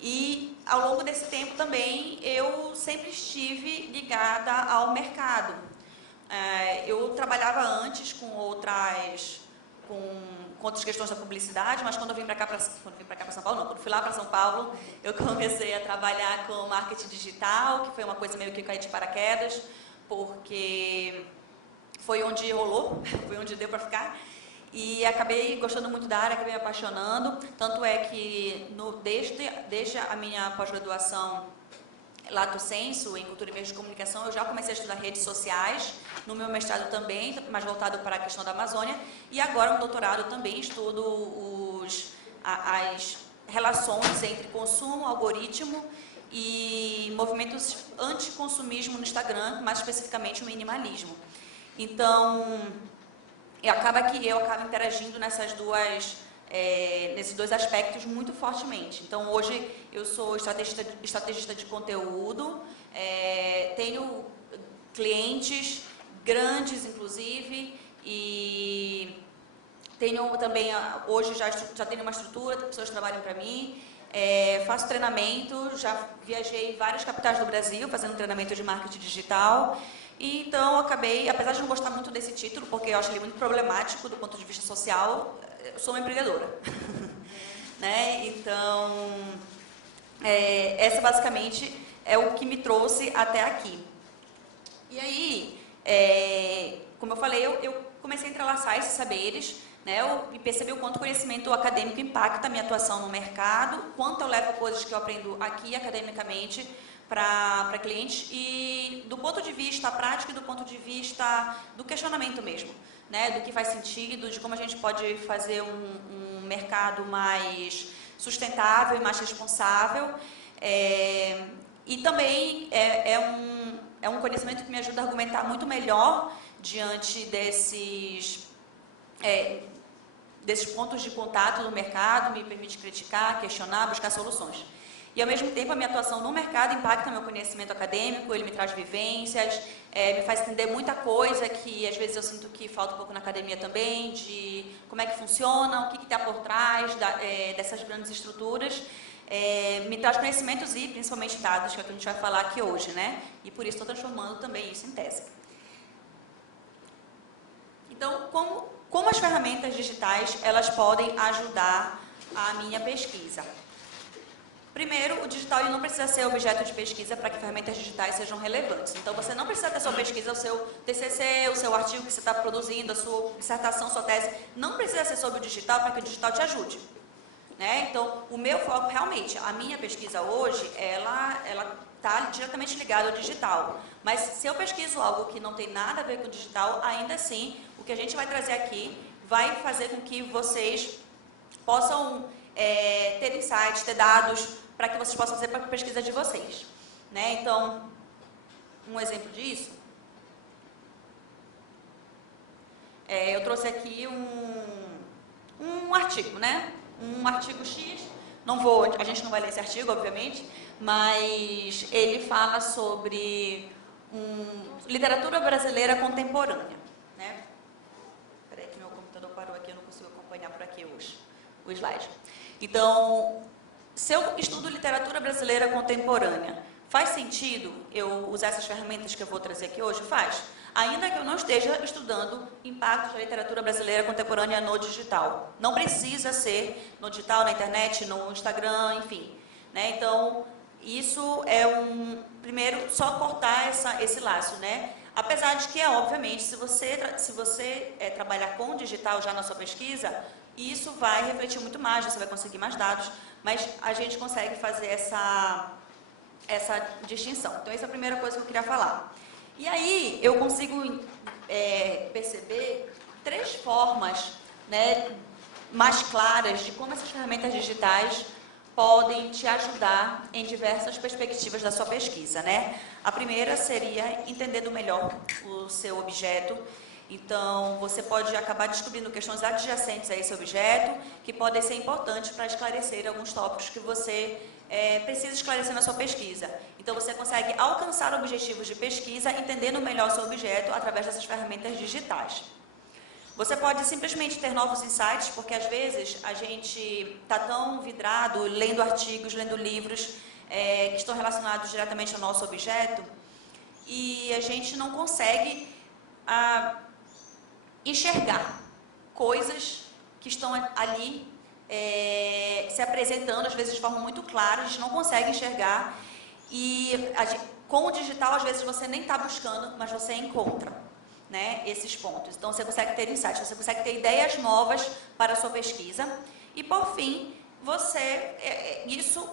E ao longo desse tempo também eu sempre estive ligada ao mercado. Eu trabalhava antes com outras questões da publicidade, mas quando eu vim para cá para São Paulo, não, quando fui lá para São Paulo, eu comecei a trabalhar com marketing digital, que foi uma coisa meio que cair de paraquedas, porque foi onde rolou, foi onde deu para ficar. E acabei gostando muito da área, acabei me apaixonando, tanto é que desde a minha pós-graduação Lato Sensu, em Cultura e Meios de Comunicação, eu já comecei a estudar redes sociais, no meu mestrado também, mais voltado para a questão da Amazônia, e agora no doutorado também estudo as relações entre consumo, algoritmo e movimentos anticonsumismo no Instagram, mais especificamente o minimalismo. Então, acaba que eu acabo interagindo nesses dois aspectos muito fortemente. Então, hoje eu sou estrategista de conteúdo, tenho clientes grandes, inclusive, e tenho também, hoje já tenho uma estrutura, pessoas trabalham para mim, faço treinamento, já viajei em várias capitais do Brasil fazendo treinamento de marketing digital. E então, acabei, apesar de não gostar muito desse título, porque eu acho ele muito problemático do ponto de vista social, eu sou uma empreendedora. Né? Então, essa basicamente é o que me trouxe até aqui. E aí, como eu falei, eu comecei a entrelaçar esses saberes, né? Eu percebi o quanto o conhecimento acadêmico impacta a minha atuação no mercado, quanto eu levo coisas que eu aprendo aqui academicamente para clientes, e do ponto de vista prático e do ponto de vista do questionamento mesmo, né, do que faz sentido, de como a gente pode fazer um mercado mais sustentável e mais responsável, e também é um conhecimento que me ajuda a argumentar muito melhor diante desses pontos de contato no mercado, me permite criticar, questionar, buscar soluções. E, ao mesmo tempo, a minha atuação no mercado impacta meu conhecimento acadêmico, ele me traz vivências, me faz entender muita coisa que, às vezes, eu sinto que falta um pouco na academia também, de como é que funciona, o que está por trás dessas grandes estruturas. Me traz conhecimentos e, principalmente, dados, que é o que a gente vai falar aqui hoje, né? E, por isso, estou transformando também isso em tese. Então, como as ferramentas digitais, elas podem ajudar a minha pesquisa? Primeiro, o digital ele não precisa ser objeto de pesquisa para que ferramentas digitais sejam relevantes. Então, você não precisa ter sua pesquisa, o seu TCC, o seu artigo que você está produzindo, a sua dissertação, sua tese, não precisa ser sobre o digital para que o digital te ajude. Né? Então, o meu foco, realmente, a minha pesquisa hoje, ela está diretamente ligada ao digital. Mas, se eu pesquiso algo que não tem nada a ver com o digital, ainda assim, o que a gente vai trazer aqui vai fazer com que vocês possam ter insights, ter dados, para que vocês possam fazer para a pesquisa de vocês. Né? Então, um exemplo disso, eu trouxe aqui um artigo, né? Um artigo X, a gente não vai ler esse artigo, obviamente, mas ele fala sobre literatura brasileira contemporânea. Né? Espera aí que meu computador parou aqui, eu não consigo acompanhar por aqui hoje o slide. Então, se eu estudo literatura brasileira contemporânea, faz sentido eu usar essas ferramentas que eu vou trazer aqui hoje? Faz. Ainda que eu não esteja estudando impactos da literatura brasileira contemporânea no digital. Não precisa ser no digital, na internet, no Instagram, enfim. Né? Então, isso é primeiro, só cortar esse laço. Né? Apesar de que, obviamente, se você trabalhar com digital já na sua pesquisa, isso vai refletir muito mais, você vai conseguir mais dados, mas a gente consegue fazer essa distinção. Então, essa é a primeira coisa que eu queria falar. E aí, eu consigo perceber 3 formas, né, mais claras de como essas ferramentas digitais podem te ajudar em diversas perspectivas da sua pesquisa, né? A primeira seria entendendo melhor o seu objeto. Então, você pode acabar descobrindo questões adjacentes a esse objeto que podem ser importantes para esclarecer alguns tópicos que você precisa esclarecer na sua pesquisa. Então, você consegue alcançar objetivos de pesquisa entendendo melhor o seu objeto através dessas ferramentas digitais. Você pode simplesmente ter novos insights, porque às vezes a gente está tão vidrado, lendo artigos, lendo livros que estão relacionados diretamente ao nosso objeto, e a gente não consegue enxergar coisas que estão ali se apresentando, às vezes de forma muito clara, a gente não consegue enxergar, e com o digital, às vezes você nem está buscando, mas você encontra. Né, esses pontos. Então, você consegue ter insights, você consegue ter ideias novas para a sua pesquisa e, por fim, isso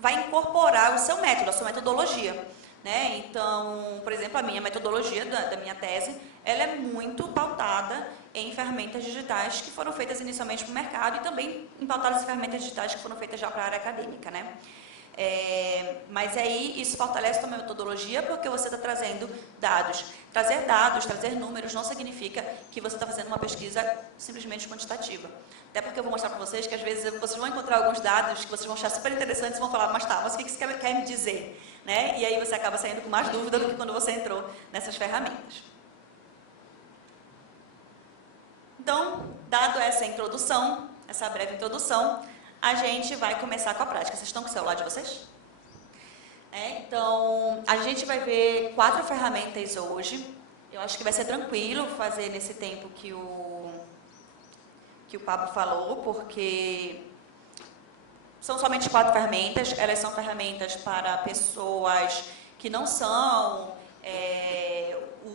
vai incorporar o seu método, a sua metodologia. Né? Então, por exemplo, a minha metodologia da minha tese, ela é muito pautada em ferramentas digitais que foram feitas inicialmente para o mercado e também pautadas em ferramentas digitais que foram feitas já para a área acadêmica. Né? Mas aí isso fortalece também a metodologia porque você está trazendo dados. Trazer dados, trazer números não significa que você está fazendo uma pesquisa simplesmente quantitativa. Até porque eu vou mostrar para vocês que às vezes vocês vão encontrar alguns dados que vocês vão achar super interessantes e vão falar, mas o que você quer me dizer? Né? E aí você acaba saindo com mais dúvida do que quando você entrou nessas ferramentas. Então, dado essa introdução, essa breve introdução, a gente vai começar com a prática. Vocês estão com o celular de vocês? Então, a gente vai ver 4 ferramentas hoje. Eu acho que vai ser tranquilo fazer nesse tempo que o Pablo falou, porque são somente 4 ferramentas. Elas são ferramentas para pessoas que não são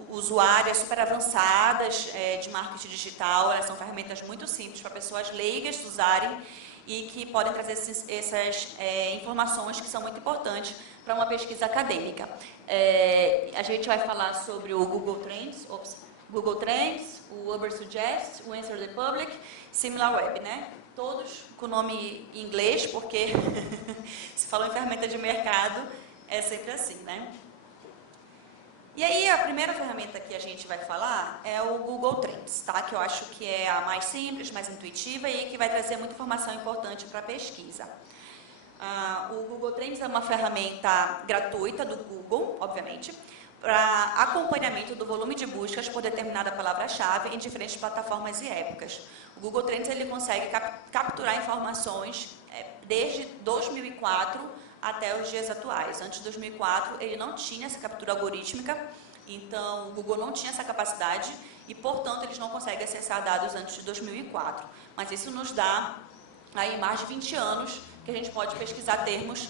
usuárias super avançadas de marketing digital. Elas são ferramentas muito simples para pessoas leigas usarem e que podem trazer essas informações que são muito importantes para uma pesquisa acadêmica. A gente vai falar sobre o Google Trends, o Ubersuggest, o Answer the Public, SimilarWeb, né? Todos com nome em inglês, porque se falou em ferramenta de mercado, é sempre assim, né? E aí, a primeira ferramenta que a gente vai falar é o Google Trends, tá? Que eu acho que é a mais simples, mais intuitiva e que vai trazer muita informação importante para a pesquisa. O Google Trends é uma ferramenta gratuita do Google, obviamente, para acompanhamento do volume de buscas por determinada palavra-chave em diferentes plataformas e épocas. O Google Trends ele consegue capturar informações desde 2004 até os dias atuais. Antes de 2004, ele não tinha essa captura algorítmica, então o Google não tinha essa capacidade e, portanto, eles não conseguem acessar dados antes de 2004. Mas isso nos dá aí mais de 20 anos que a gente pode pesquisar termos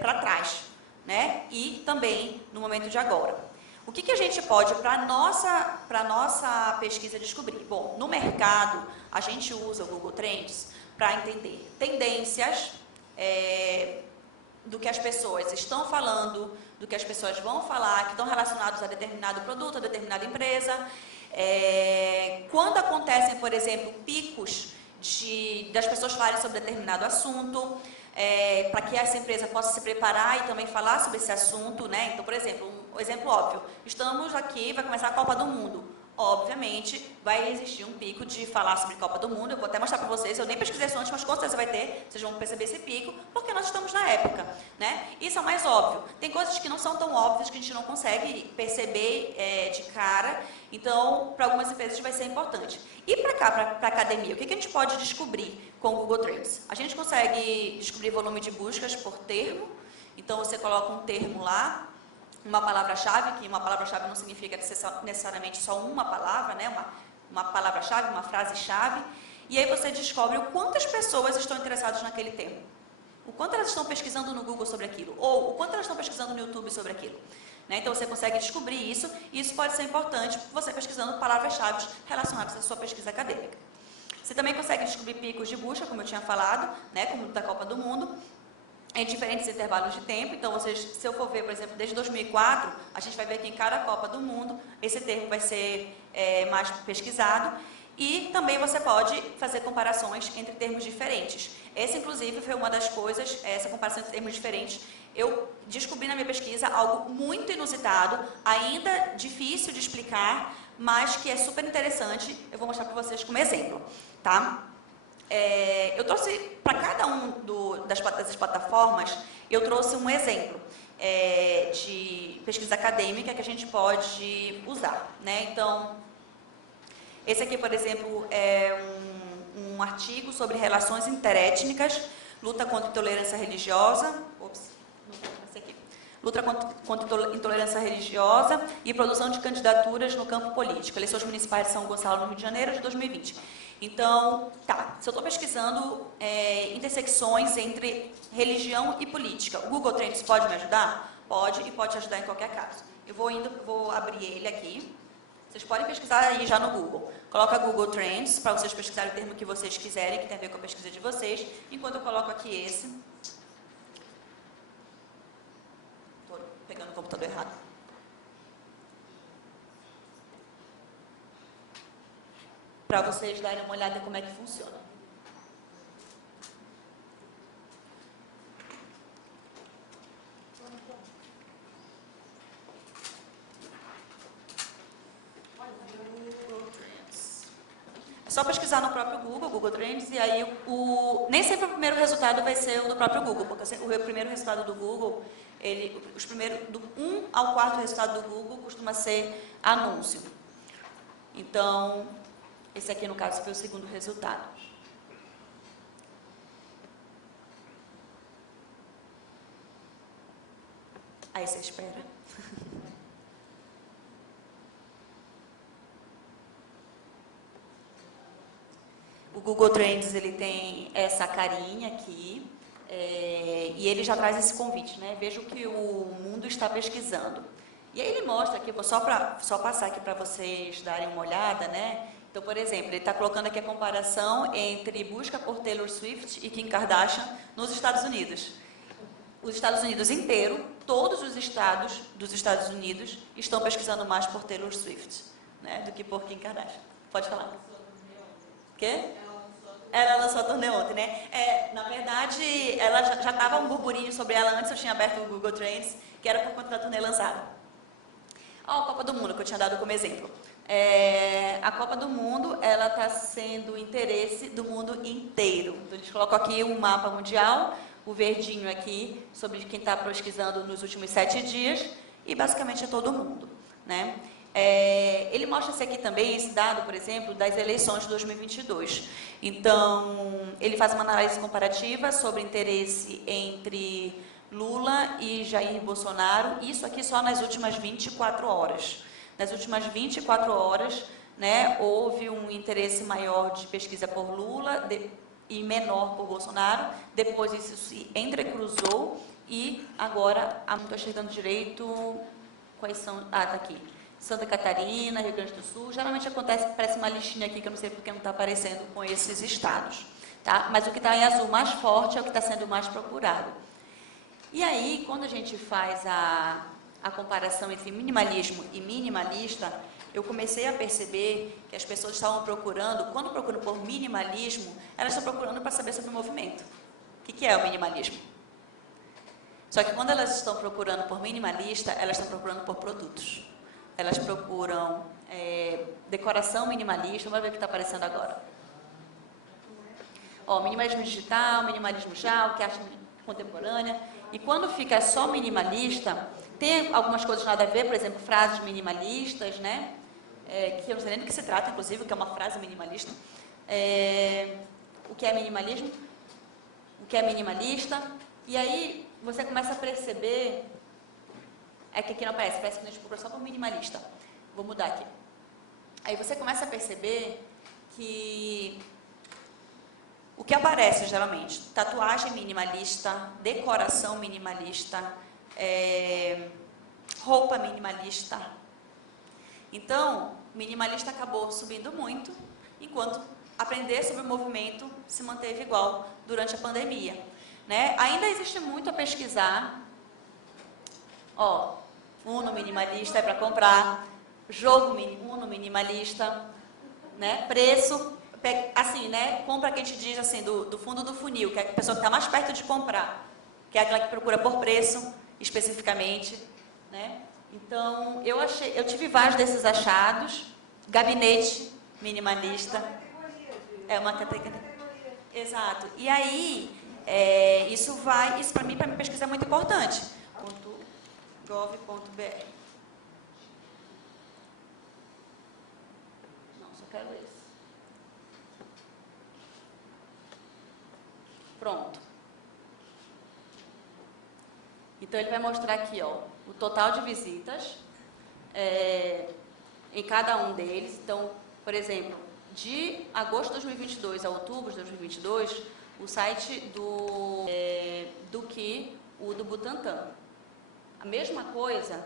para trás, né? E também no momento de agora. O que a gente pode, para nossa pesquisa, descobrir? Bom, no mercado, a gente usa o Google Trends para entender tendências, do que as pessoas estão falando, do que as pessoas vão falar, que estão relacionados a determinado produto, a determinada empresa. Quando acontecem, por exemplo, picos das pessoas falarem sobre determinado assunto, para que essa empresa possa se preparar e também falar sobre esse assunto, né? Então, por exemplo, um exemplo óbvio, estamos aqui, vai começar a Copa do Mundo. Obviamente, vai existir um pico de falar sobre Copa do Mundo. Eu vou até mostrar para vocês, eu nem pesquisei isso antes, mas com certeza vai ter, vocês vão perceber esse pico, porque nós estamos na época, né? Isso é mais óbvio. Tem coisas que não são tão óbvias, que a gente não consegue perceber de cara, então, para algumas empresas vai ser importante. E para cá, para a academia, o que a gente pode descobrir com o Google Trends? A gente consegue descobrir volume de buscas por termo, então você coloca um termo lá, uma palavra-chave, que uma palavra-chave não significa necessariamente só uma palavra, né? Uma palavra-chave, uma frase-chave, e aí você descobre o quantas pessoas estão interessadas naquele tema, o quanto elas estão pesquisando no Google sobre aquilo, ou o quanto elas estão pesquisando no YouTube sobre aquilo. Né? Então você consegue descobrir isso, e isso pode ser importante você pesquisando palavras-chave relacionadas à sua pesquisa acadêmica. Você também consegue descobrir picos de busca, como eu tinha falado, né? Como da Copa do Mundo, em diferentes intervalos de tempo. Então, se eu for ver, por exemplo, desde 2004, a gente vai ver que em cada Copa do Mundo, esse termo vai ser mais pesquisado. E também você pode fazer comparações entre termos diferentes. Essa, inclusive, foi uma das coisas, essa comparação entre termos diferentes. Eu descobri na minha pesquisa algo muito inusitado, ainda difícil de explicar, mas que é super interessante. Eu vou mostrar para vocês como exemplo, tá? Eu trouxe para cada um dessas plataformas, eu trouxe um exemplo de pesquisa acadêmica que a gente pode usar, né? Então, esse aqui, por exemplo, é um artigo sobre relações interétnicas, luta contra intolerância religiosa. Ops, esse aqui. Luta contra intolerância religiosa e produção de candidaturas no campo político. Eleições municipais de São Gonçalo, no Rio de Janeiro, de 2020. Então, tá, se eu estou pesquisando intersecções entre religião e política, o Google Trends pode me ajudar? Pode, e pode te ajudar em qualquer caso. Eu vou abrir ele aqui. Vocês podem pesquisar aí já no Google. Coloca Google Trends, para vocês pesquisarem o termo que vocês quiserem, que tem a ver com a pesquisa de vocês. Enquanto eu coloco aqui esse. Estou pegando o computador errado. Para vocês darem uma olhada em como é que funciona. É só pesquisar no próprio Google Trends, e aí nem sempre o primeiro resultado vai ser o do próprio Google, porque o primeiro resultado do Google, do 1 ao 4º resultado do Google costuma ser anúncio. Então, esse aqui, no caso, foi o segundo resultado. Aí você espera. O Google Trends, ele tem essa carinha aqui, e ele já traz esse convite, né? Veja o que o mundo está pesquisando. E aí ele mostra aqui, vou só passar aqui para vocês darem uma olhada, né? Então, por exemplo, ele está colocando aqui a comparação entre busca por Taylor Swift e Kim Kardashian nos Estados Unidos. Os Estados Unidos inteiro, todos os estados dos Estados Unidos estão pesquisando mais por Taylor Swift, né, do que por Kim Kardashian. Pode falar. O quê? Ela lançou a turnê ontem, né? Na verdade, ela já estava um burburinho sobre ela antes, eu tinha aberto o Google Trends, que era por conta da turnê lançada. Ó, a Copa do Mundo, que eu tinha dado como exemplo. A Copa do Mundo, ela está sendo interesse do mundo inteiro. Então, eles colocam aqui um mapa mundial, o verdinho aqui, sobre quem está pesquisando nos últimos 7 dias, e basicamente é todo mundo, né? Ele mostra esse aqui também, esse dado, por exemplo, das eleições de 2022. Então, ele faz uma análise comparativa sobre interesse entre Lula e Jair Bolsonaro, isso aqui só nas últimas 24 horas. Nas últimas 24 horas, né, houve um interesse maior de pesquisa por Lula e menor por Bolsonaro, depois isso se entrecruzou e agora, não estou enxergando direito, quais são, tá aqui. Santa Catarina, Rio Grande do Sul, geralmente acontece, parece uma listinha aqui que eu não sei porque não está aparecendo com esses estados, tá? Mas o que está em azul mais forte é o que está sendo mais procurado. E aí, quando a gente faz a comparação entre minimalismo e minimalista, eu comecei a perceber que as pessoas estavam procurando, quando procuram por minimalismo, elas estão procurando para saber sobre o movimento. O que é o minimalismo? Só que quando elas estão procurando por minimalista, elas estão procurando por produtos. Elas procuram decoração minimalista. Vamos ver o que está aparecendo agora. Ó, minimalismo digital, minimalismo já, o que é arte contemporânea. E quando fica só minimalista, tem algumas coisas nada a ver, por exemplo, frases minimalistas, né? Que eu não sei nem do que se trata, inclusive, o que é uma frase minimalista. O que é minimalismo? O que é minimalista? E aí você começa a perceber... É que aqui não aparece, parece que a gente procura só por minimalista. Vou mudar aqui. Aí você começa a perceber que o que aparece geralmente, tatuagem minimalista, decoração minimalista, roupa minimalista. Então, minimalista acabou subindo muito, enquanto aprender sobre o movimento se manteve igual durante a pandemia, né? Ainda existe muito a pesquisar. Ó, Uno minimalista é para comprar, jogo Uno minimalista, né? Preço, assim, né? Compra que a gente diz assim, do fundo do funil, que é a pessoa que está mais perto de comprar, que é aquela que procura por preço, especificamente, né? Então, eu tive vários desses achados. Gabinete minimalista. É uma categoria. Exato. E aí, isso para mim, para minha pesquisa é muito importante. .gov.br. Não, só quero esse. Pronto. Então, ele vai mostrar aqui, ó, o total de visitas em cada um deles. Então, por exemplo, de agosto de 2022 a outubro de 2022, o site do que o do Butantan. A mesma coisa,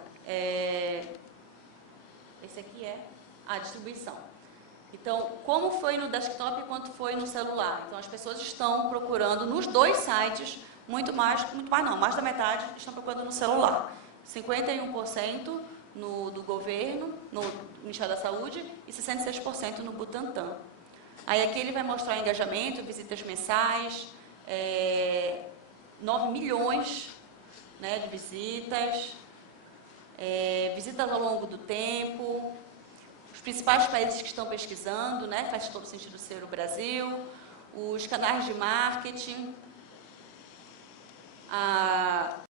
esse aqui é a distribuição. Então, como foi no desktop quanto foi no celular? Então, as pessoas estão procurando nos dois sites, mais da metade estão procurando no celular. 51% do governo, no Ministério da Saúde, e 66% no Butantan. Aí aqui ele vai mostrar engajamento, visitas mensais, 9 milhões, né, de visitas, visitas ao longo do tempo, os principais países que estão pesquisando, né, faz todo sentido ser o Brasil, os canais de marketing,